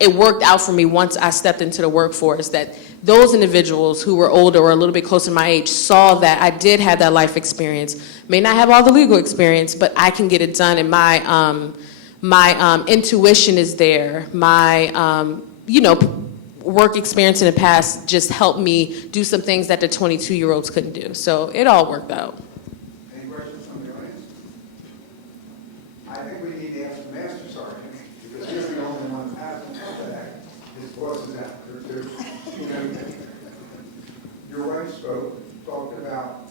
it worked out for me once I stepped into the workforce, that those individuals who were older or a little bit closer to my age saw that I did have that life experience. May not have all the legal experience, but I can get it done, and my intuition is there. My, work experience in the past just helped me do some things that the 22-year-olds couldn't do. So it all worked out. Any questions from the audience? I think we need to ask the Master Sergeant, because you're the only one who hasn't said that. His boss is out there too. Your wife talked about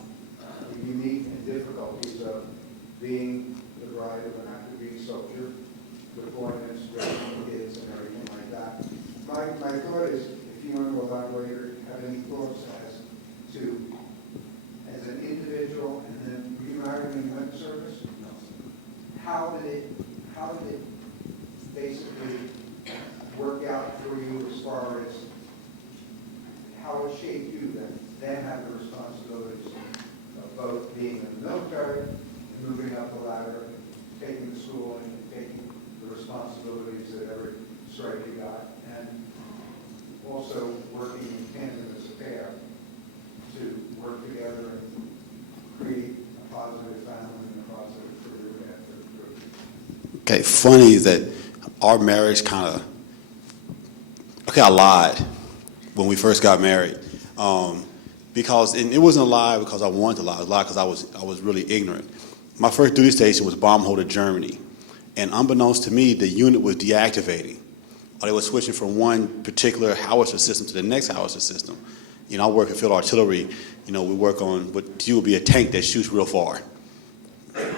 the unique and difficulties of being the bride of an active duty soldier, deployments, raising kids, and everything like that. My thought is, if you want to elaborate or have any thoughts as to, as an individual, and then were you married when you went to service? No. How did it basically work out for you as far as how it shaped you that then have the responsibilities of both being in the military and moving up the ladder, taking the school and taking the responsibilities that every stripe you got, and also working in tandem as a pair to work together and create a positive family and a positive career path for the group. Okay, funny is that our marriage I lied when we first got married. Because, and it wasn't a lie because I wanted to lie, it was a lie because I was really ignorant. My first duty station was Baumholder, Germany. And unbeknownst to me, the unit was deactivating. Or they were switching from one particular howitzer system to the next howitzer system. I work in field artillery. We work on what would be a tank that shoots real far.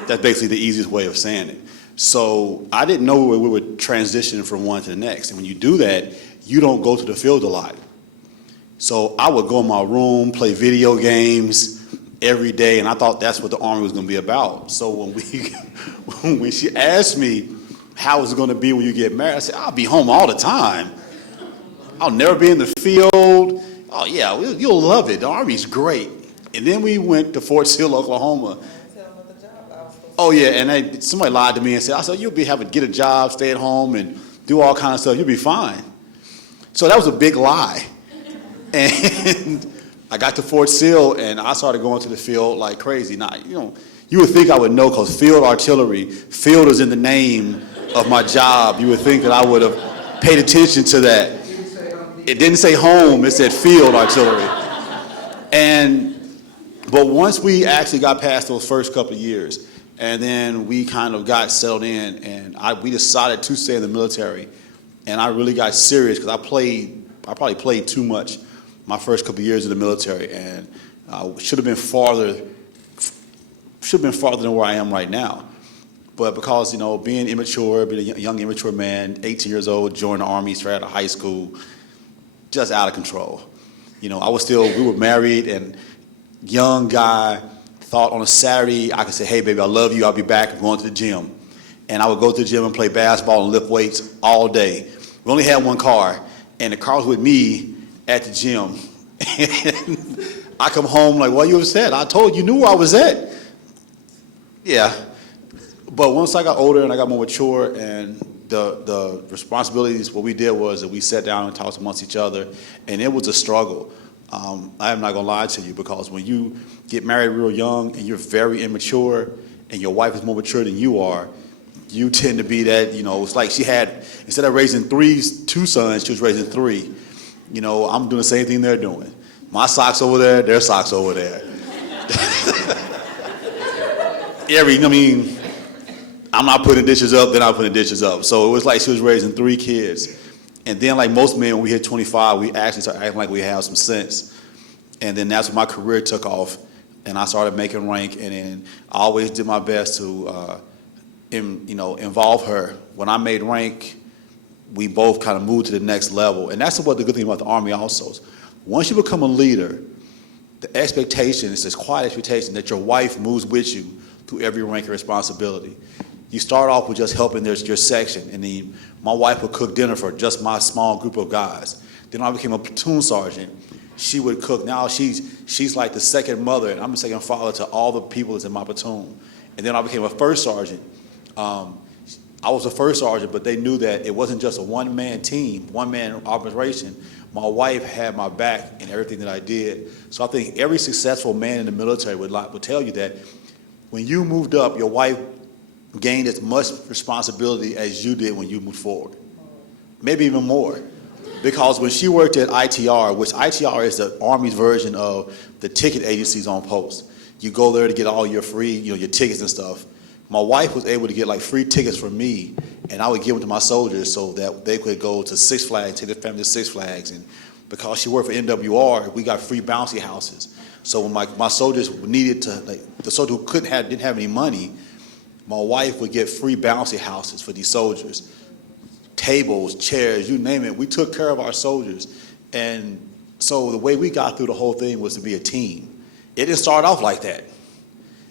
That's basically the easiest way of saying it. So I didn't know where we would transition from one to the next. And when you do that, you don't go to the field a lot. So I would go in my room, play video games every day, and I thought that's what the Army was going to be about. So when she asked me how it's going to be when you get married, I said, I'll be home all the time. I'll never be in the field. Oh, yeah, you'll love it. The Army's great. And then we went to Fort Sill, Oklahoma. Oh, yeah, and somebody lied to me and said, I said, you'll be having to get a job, stay at home, and do all kind of stuff. You'll be fine. So that was a big lie. And I got to Fort Sill, and I started going to the field like crazy. Now, you would think I would know because field artillery, field is in the name of my job. You would think that I would have paid attention to that. It didn't say home, it said field artillery. But once we actually got past those first couple of years, and then we kind of got settled in, and we decided to stay in the military, and I really got serious because I probably played too much my first couple of years in the military, and should have been farther than where I am right now. But because, being immature, being a young, immature man, 18 years old, joined the Army straight out of high school, just out of control. We were married, and young guy thought on a Saturday I could say, hey, baby, I love you, I'll be back, I'm going to the gym. And I would go to the gym and play basketball and lift weights all day. We only had one car, and the car was with me at the gym. And I come home like, what you upset? I told you, knew where I was at. Yeah. But once I got older and I got more mature, and the responsibilities, what we did was that we sat down and talked amongst each other, and it was a struggle. I'm not going to lie to you, because when you get married real young and you're very immature and your wife is more mature than you are, you tend to be that, it's like she had, instead of raising two sons, she was raising three. I'm doing the same thing they're doing. My socks over there, their socks over there. I'm not putting dishes up, then I'm putting dishes up. So it was like she was raising three kids. And then, like most men, when we hit 25, we actually started acting like we have some sense. And then that's when my career took off, and I started making rank. And then I always did my best to, involve her. When I made rank, we both kind of moved to the next level. And that's what the good thing about the Army also is. Once you become a leader, the expectation is this quiet expectation that your wife moves with you through every rank and responsibility. You start off with just helping your section, and then my wife would cook dinner for just my small group of guys. Then I became a platoon sergeant. She would cook. Now she's like the second mother, and I'm the second father to all the people that's in my platoon. And then I became a first sergeant. I was a first sergeant, but they knew that it wasn't just a one-man team, one-man operation. My wife had my back in everything that I did. So I think every successful man in the military would tell you that when you moved up, your wife gained as much responsibility as you did when you moved forward. Maybe even more. Because when she worked at ITR, which ITR is the Army's version of the ticket agencies on post. You go there to get all your free, your tickets and stuff. My wife was able to get like free tickets from me, and I would give them to my soldiers so that they could go to Six Flags, take their family to Six Flags. And because she worked for NWR, we got free bouncy houses. So when my soldiers needed to, the soldier who didn't have any money, my wife would get free bouncy houses for these soldiers. Tables, chairs, you name it. We took care of our soldiers. And so the way we got through the whole thing was to be a team. It didn't start off like that.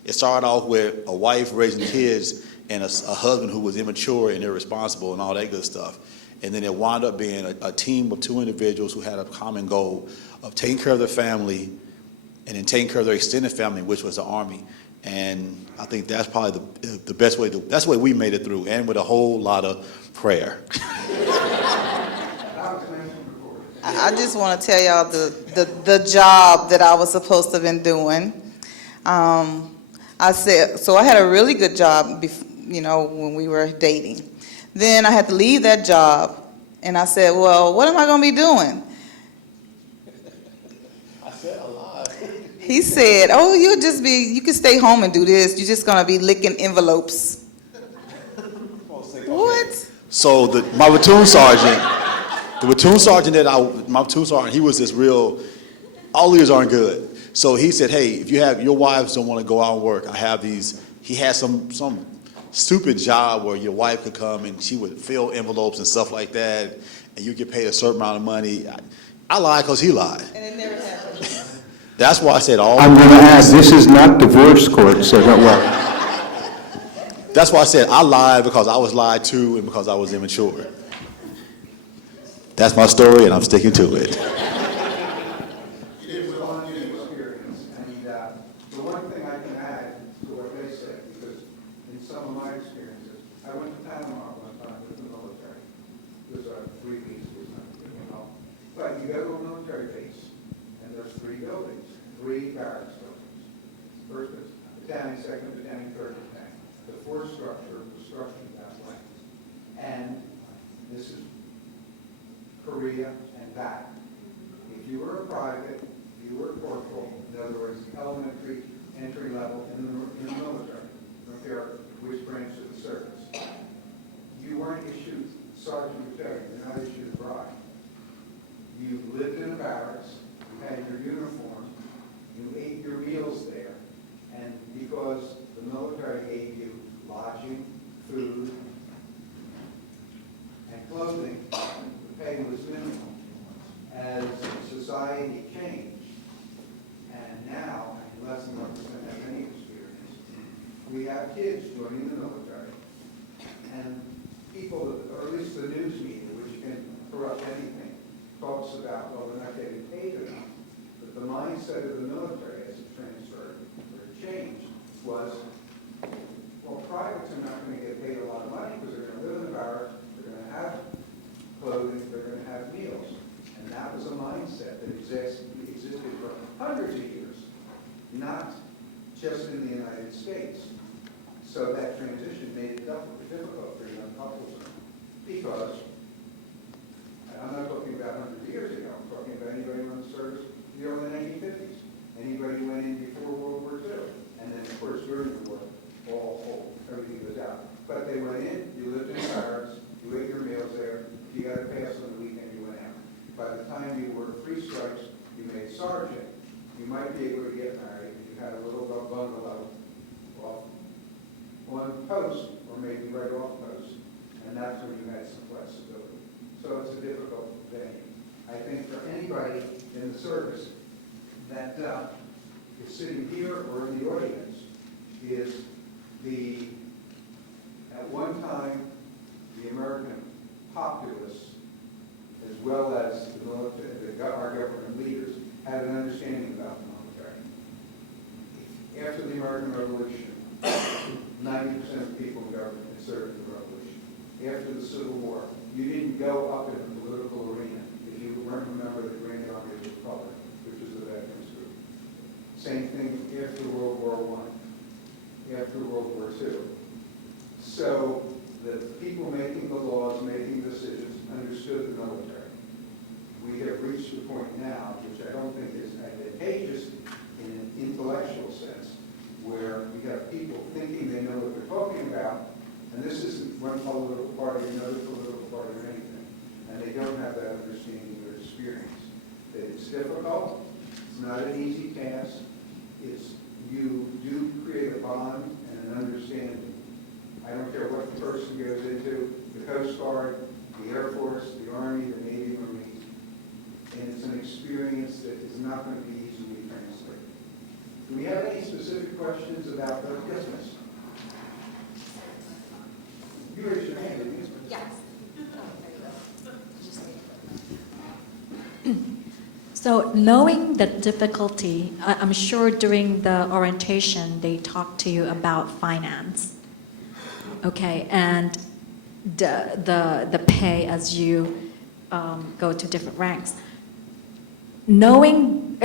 It started off with a wife raising kids and a husband who was immature and irresponsible and all that good stuff. And then it wound up being a team of two individuals who had a common goal of taking care of their family and then taking care of their extended family, which was the Army. And I think that's probably the best way that's the way we made it through, and with a whole lot of prayer. I just want to tell y'all the job that I was supposed to have been doing. I had a really good job, when we were dating. Then I had to leave that job, and I said, well, what am I going to be doing? I said a lot. He said, oh, you can stay home and do this. You're just going to be licking envelopes. What? So my platoon sergeant, he was this real, all leaders aren't good. So he said, hey, if your wives don't want to go out and work, I have these, he had some stupid job where your wife could come and she would fill envelopes and stuff like that, and you get paid a certain amount of money. I lied because he lied. And it never happened. That's why I said all. I'm going to add, this is not divorce court, so don't worry. That's why I said I lied, because I was lied to and because I was immature. That's my story, and I'm sticking to it. It was on your experience, and the one thing I can add to what they said, because in some of my experiences, I went to Panama one time with the military. It was 3 weeks or something, you know. But you go to a military base, and there's 3 buildings, 3 barracks buildings. First battalion, second battalion, third battalion. The force structure, the structure is that way. And this is Korea and that. If you were a private, if you were a corporal, in other words, elementary, entry level in the military, don't care which branch of the service, you weren't issued sergeant material, you're not issued a bride. You lived in a barracks, you had your uniform, you ate your meals there, and because the military gave you lodging, food, and clothing, the pay was minimal. As society changed, and now, less than 1% have any experience, we have kids joining the military, and people, or at least the news media, which can corrupt anything, talks about, well, they're not getting paid enough. But the mindset of the military as it transferred, or changed, was, well, privates are not going to get paid a lot of money because they're going to live in the barracks, they're going to have clothing, they're going to have meals. And that was a mindset that existed for hundreds of years, not just in the United States. So that transition made it difficult for young couples because, I'm not talking about 100 years ago, I'm talking about anybody who went to service in the early 1950s, anybody who went in before World War II, and then of course during the war, everything goes out. But they went in, you lived in barracks, you ate your meals there, you got a pass on the weekend, you went out. By the time you were 3 stripes, you made sergeant. You might be able to get married if you had a little bungalow off on post, or maybe right off post, and that's when you had some flexibility. So it's a difficult venue. I think for anybody in the service that is sitting here or in the audience is at one time, the American populace, as well as the military, our government leaders, had an understanding about the military. After the American Revolution, 90% of people in government had served in the Revolution. After the Civil War, you didn't go up in the political arena if you weren't a member of the Grand Army of the Republic, which was the veterans group. Same thing after World War I, after World War II. So the people making the laws, making decisions, understood the military. We have reached a point now, which I don't think is advantageous in an intellectual sense, where we have people thinking they know what they're talking about, and this isn't one political party, another political party, or anything, and they don't have that understanding or experience. That it's difficult, it's not an easy task, you do create a bond and an understanding. I don't care what the person goes into, the Coast Guard, the Air Force, the Army, the Navy, Marines. And it's an experience that is not going to be easily translated. Do we have any specific questions about their business? You raised your hand, didn't you? Yes. So knowing the difficulty, I'm sure during the orientation they talked to you about finance. Okay, and the pay as you go to different ranks. Knowing,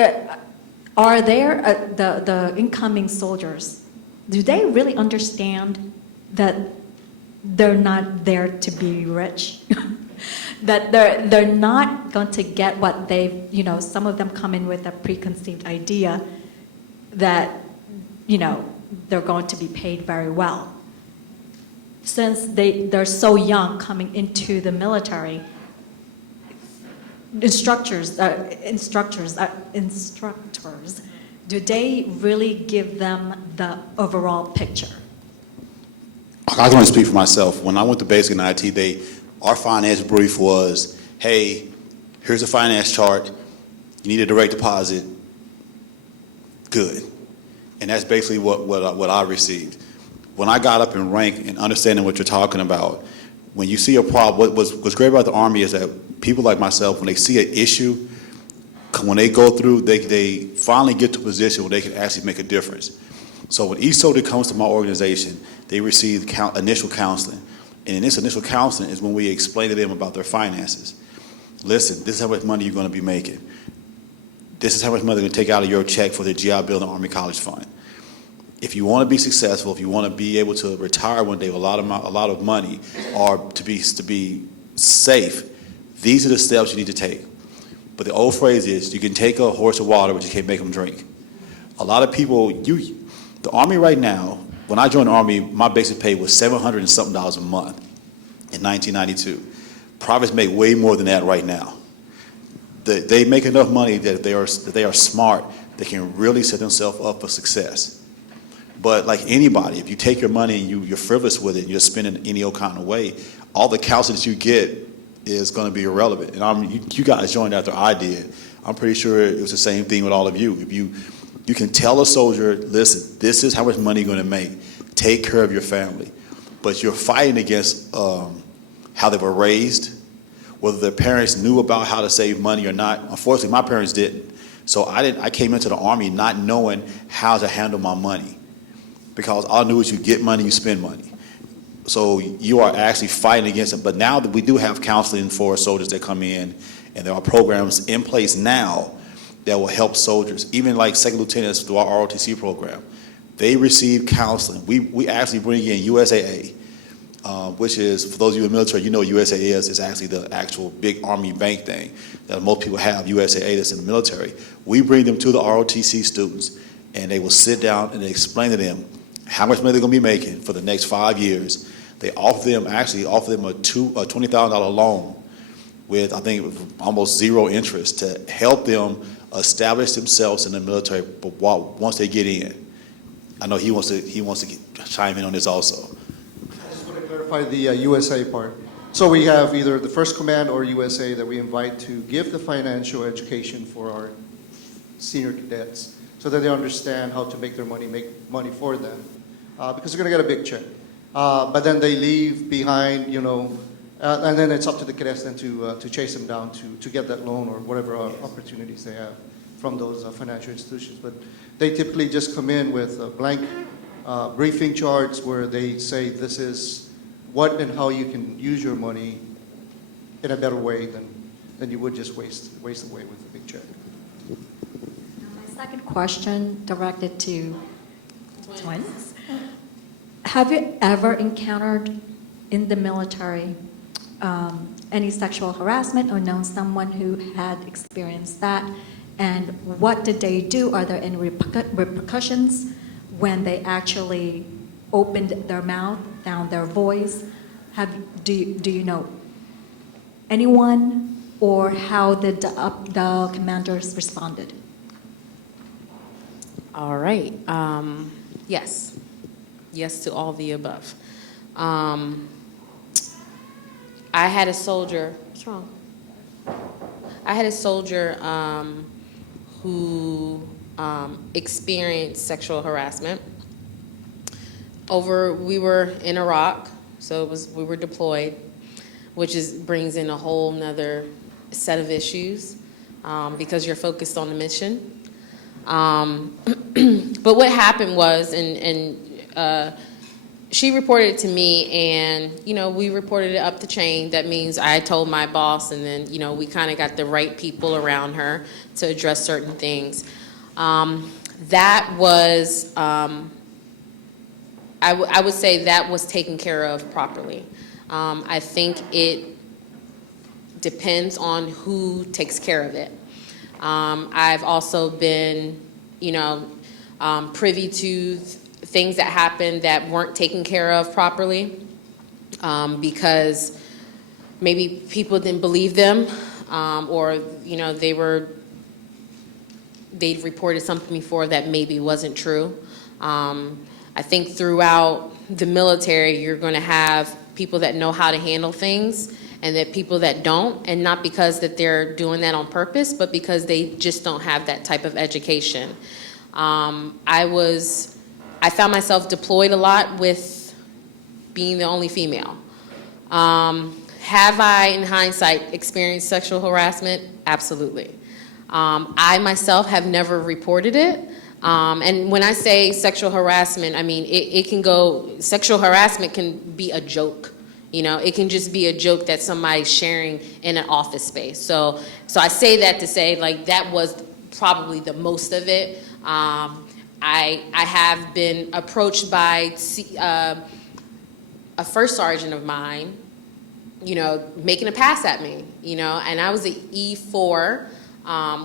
are there the incoming soldiers? Do they really understand that they're not there to be rich? That they're not going to get what they've, some of them come in with a preconceived idea that, they're going to be paid very well. Since they're so young coming into the military, instructors, do they really give them the overall picture? I can only speak for myself. When I went to basic and IT, our finance brief was, hey, here's a finance chart. You need a direct deposit. Good. And that's basically what I received. When I got up in rank and understanding what you're talking about, when you see a problem, what's great about the Army is that people like myself, when they see an issue, when they go through, they finally get to a position where they can actually make a difference. So when each soldier comes to my organization, they receive initial counseling. And in this initial counseling is when we explain to them about their finances. Listen, this is how much money you're going to be making. This is how much money they're going to take out of your check for the GI Bill and Army College Fund. If you want to be successful, if you want to be able to retire one day with a lot of money, or to be safe, these are the steps you need to take. But the old phrase is, you can take a horse to water, but you can't make them drink. A lot of people, the Army right now, when I joined the Army, my basic pay was $700 and something a month in 1992. Privates make way more than that right now. They make enough money that if they are smart, they can really set themselves up for success. But like anybody, if you take your money and you're frivolous with it, and you're spending it any old kind of way, all the counseling that you get is going to be irrelevant. And you guys joined after I did. I'm pretty sure it was the same thing with all of you. If you can tell a soldier, listen, this is how much money you're going to make. Take care of your family. But you're fighting against how they were raised, whether their parents knew about how to save money or not. Unfortunately, my parents didn't. So I came into the Army not knowing how to handle my money, because all I knew is you get money, you spend money. So you are actually fighting against it. But now that we do have counseling for soldiers that come in, and there are programs in place now that will help soldiers, even like second lieutenants through our ROTC program. They receive counseling. We actually bring in USAA, which is, for those of you in the military, you know what USAA is actually the actual big Army bank thing that most people have, USAA that's in the military. We bring them to the ROTC students, and they will sit down and they explain to them how much money they're going to be making for the next 5 years. They offer them a $20,000 loan with, I think, almost zero interest to help them establish themselves in the military once they get in. I know he wants to chime in on this also. I just want to clarify the USA part. So we have either the First Command or USA that we invite to give the financial education for our senior cadets, so that they understand how to make money for them, because they're going to get a big check. But then they leave behind, and then it's up to the cadets then to chase them down to get that loan or whatever opportunities they have from those financial institutions. But they typically just come in with blank briefing charts where they say this is what and how you can use your money in a better way than you would just waste away with a big check. My second question directed to twins. Have you ever encountered in the military any sexual harassment or known someone who had experienced that? And what did they do? Are there any repercussions when they actually opened their mouth, found their voice? Do you know anyone, or how did the commanders responded? All right. Yes. Yes to all the above. I had a soldier. What's wrong? I had a soldier who experienced sexual harassment. We were in Iraq, so we were deployed, which brings in a whole nother set of issues because you're focused on the mission. But what happened was, she reported it to me, and we reported it up the chain. That means I told my boss, and then we kind of got the right people around her to address certain things. That was, I would say that was taken care of properly. I think it depends on who takes care of it. I've also been, privy to things that happened that weren't taken care of properly because maybe people didn't believe them, or they'd reported something before that maybe wasn't true. I think throughout the military, you're going to have people that know how to handle things and that people that don't, and not because that they're doing that on purpose, but because they just don't have that type of education. I found myself deployed a lot with being the only female. Have I, in hindsight, experienced sexual harassment? Absolutely. I myself have never reported it. And when I say sexual harassment, I mean, it can go, sexual harassment can be a joke. You know, it can just be a joke that somebody's sharing in an office space. So I say that to say, like, that was probably the most of it. I have been approached by a first sergeant of mine, you know, making a pass at me, you know, and I was an E4.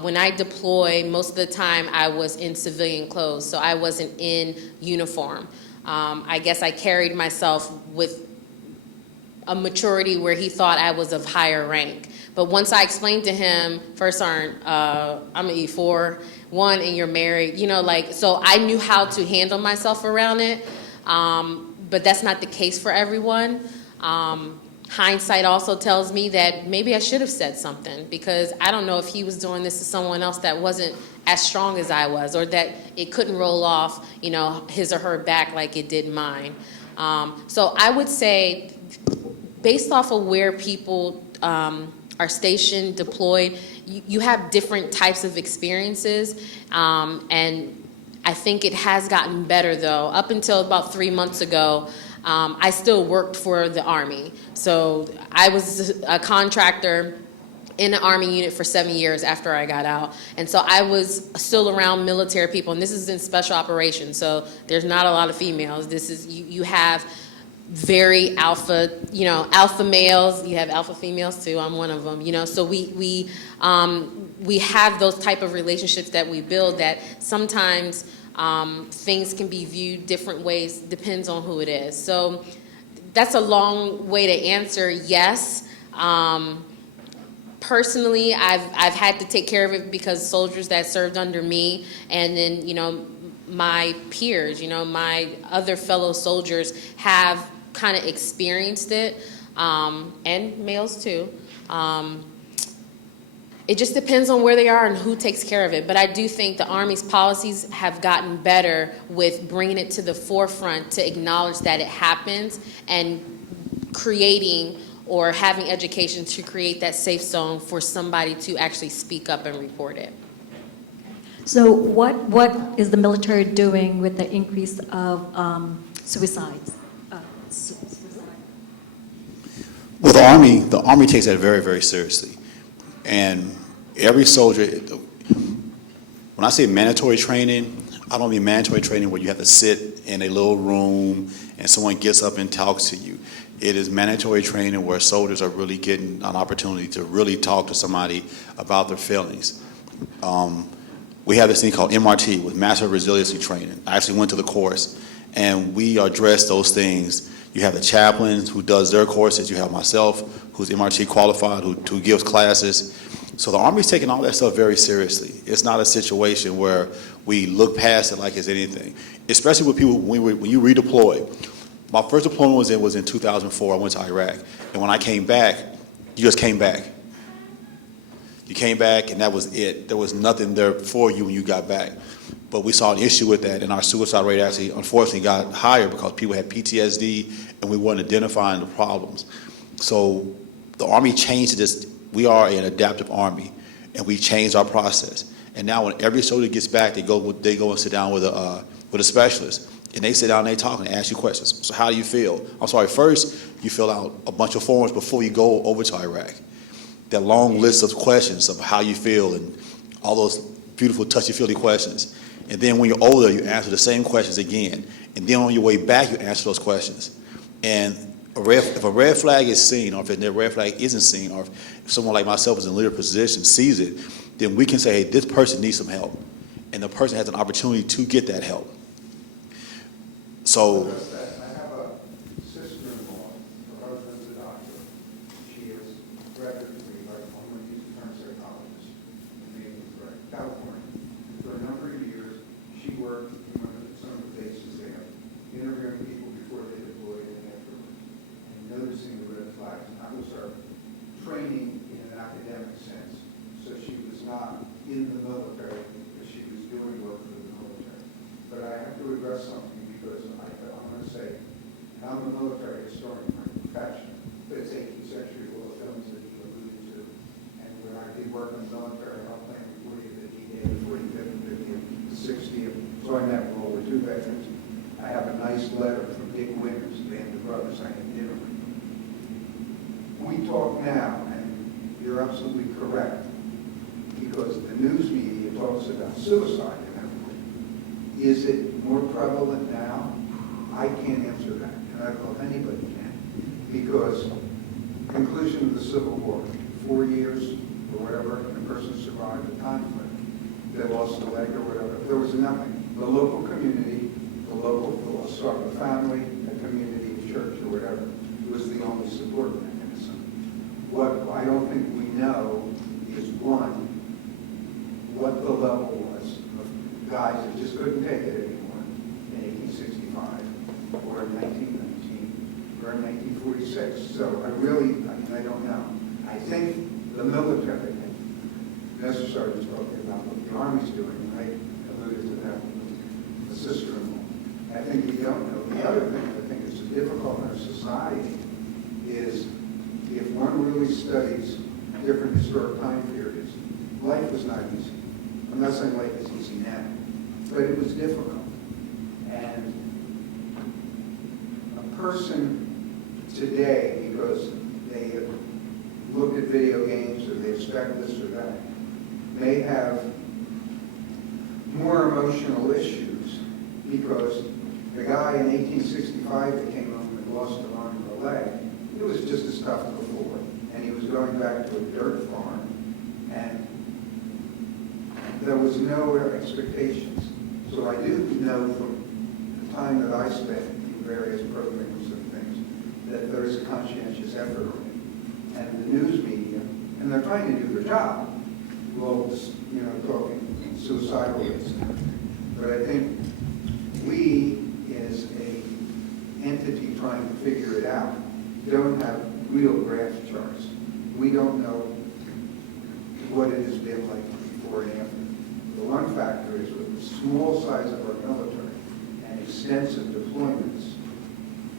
When I deployed, most of the time I was in civilian clothes, so I wasn't in uniform. I guess I carried myself with a maturity where he thought I was of higher rank. But once I explained to him, First Sergeant, I'm an E4, one, and you're married, you know, like, so I knew how to handle myself around it, but that's not the case for everyone. Hindsight also tells me that maybe I should have said something, because I don't know if he was doing this to someone else that wasn't as strong as I was, or that it couldn't roll off, you know, his or her back like it did mine. So I would say, based off of where people are stationed, deployed, you have different types of experiences, and I think it has gotten better, though. Up until about 3 months ago, I still worked for the Army. So I was a contractor in the Army unit for 7 years after I got out. And so I was still around military people, and this is in special operations, so there's not a lot of females. This is, you have very alpha, you know, alpha males, you have alpha females too, I'm one of them, you know, so we have those type of relationships that we build that sometimes things can be viewed different ways, depends on who it is. So that's a long way to answer yes. Personally, I've had to take care of it because soldiers that served under me, and then, you know, my peers, you know, my other fellow soldiers have kind of experienced it, and males too. It just depends on where they are and who takes care of it. But I do think the Army's policies have gotten better with bringing it to the forefront to acknowledge that it happens, and creating or having education to create that safe zone for somebody to actually speak up and report it. So what is the military doing with the increase of suicides? Well, the Army takes that very, very seriously. And every soldier, when I say mandatory training, I don't mean mandatory training where you have to sit in a little room and someone gets up and talks to you. It is mandatory training where soldiers are really getting an opportunity to really talk to somebody about their feelings. We have this thing called MRT, with Master Resiliency Training. I actually went to the course, and we address those things. You have the chaplain who does their courses. You have myself, who's MRT qualified, who gives classes. So the Army's taking all that stuff very seriously. It's not a situation where we look past it like it's anything, especially with people when you redeploy. My first deployment was in 2004. I went to Iraq. And when I came back, you just came back. You came back, and that was it. There was nothing there for you when you got back. But we saw an issue with that, and our suicide rate actually, unfortunately, got higher because people had PTSD, and we weren't identifying the problems. So the Army changed this. We are an adaptive Army, and we changed our process. And now when every soldier gets back, they go and sit down with a specialist. And they sit down and they talk and ask you questions. So how do you feel? I'm sorry, first you fill out a bunch of forms before you go over to Iraq. That long list of questions of how you feel and all those beautiful touchy-feely questions. And then when you're older, you answer the same questions again. And then on your way back, you answer those questions. And if a red flag is seen, or if a red flag isn't seen, or if someone like myself is in a leader position sees it, then we can say, hey, this person needs some help. And the person has an opportunity to get that help. So I have a sister-in-law, her husband's a doctor. She is reputably, like, I'm going to use the term psychologist, maybe correct, California. For a number of years, she worked in some of the bases there, interviewing people before they we talk now, and you're absolutely correct, because the news media talks about suicide in everything. Is it more prevalent now? I can't answer that, and I don't know if anybody can, because conclusion of the Civil War, 4 years or whatever, and a person survived the conflict. They lost a leg or whatever. There was nothing. The local community, we'll start with family, a community, a church, or whatever, was the only support mechanism. What I don't think we know is, one, what the level was of guys that just couldn't take it anymore in 1865, or in 1919, or in 1946. So I don't know. I think the military, Mr. Sergeant's talking about what the Army's doing, and I alluded to that with the sister-in-law. I think we don't know. The other thing I think is difficult in our society is if one really studies different historic time periods, life was not easy. I'm not saying life is easy now, but it was difficult. And a person today, because they look at video games or they expect this or that, may have more emotional issues because the guy in 1865 that came home and lost an arm or a leg, it was just as tough before. And he was going back to a dirt farm, and there was no expectations. So I do know from the time that I spent in various programs and things that there is a conscientious effort on it. And the news media, and they're trying to do their job, well, talking suicidal rates. But I think we, as a entity trying to figure it out, don't have real graph charts. We don't know what it has been like before and after. The one factor is with the small size of our military and extensive deployments,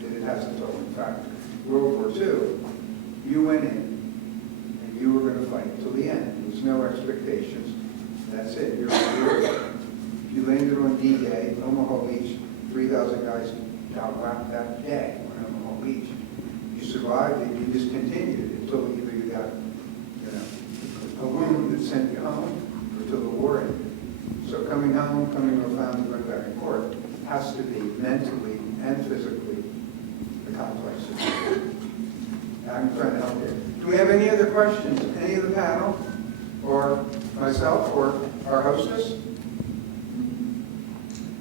that it has its own factor. World War II, you went in and you were going to fight till the end. There was no expectations. That's it. You're you landed on D-Day, Omaha Beach, 3,000 guys got whacked that day on Omaha Beach. You survived it, you just continued until either you got a wound that sent you home or till the war ended. So coming home, coming to a family, going back and forth, has to be mentally and physically a complex situation. I'm trying to help you. Do we have any other questions? Any of the panel, or myself, or our hostess?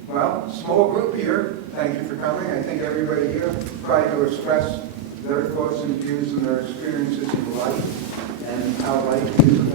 Well, small group here. Thank you for coming. I think everybody here tried to express their thoughts and views and their experiences in life and how life is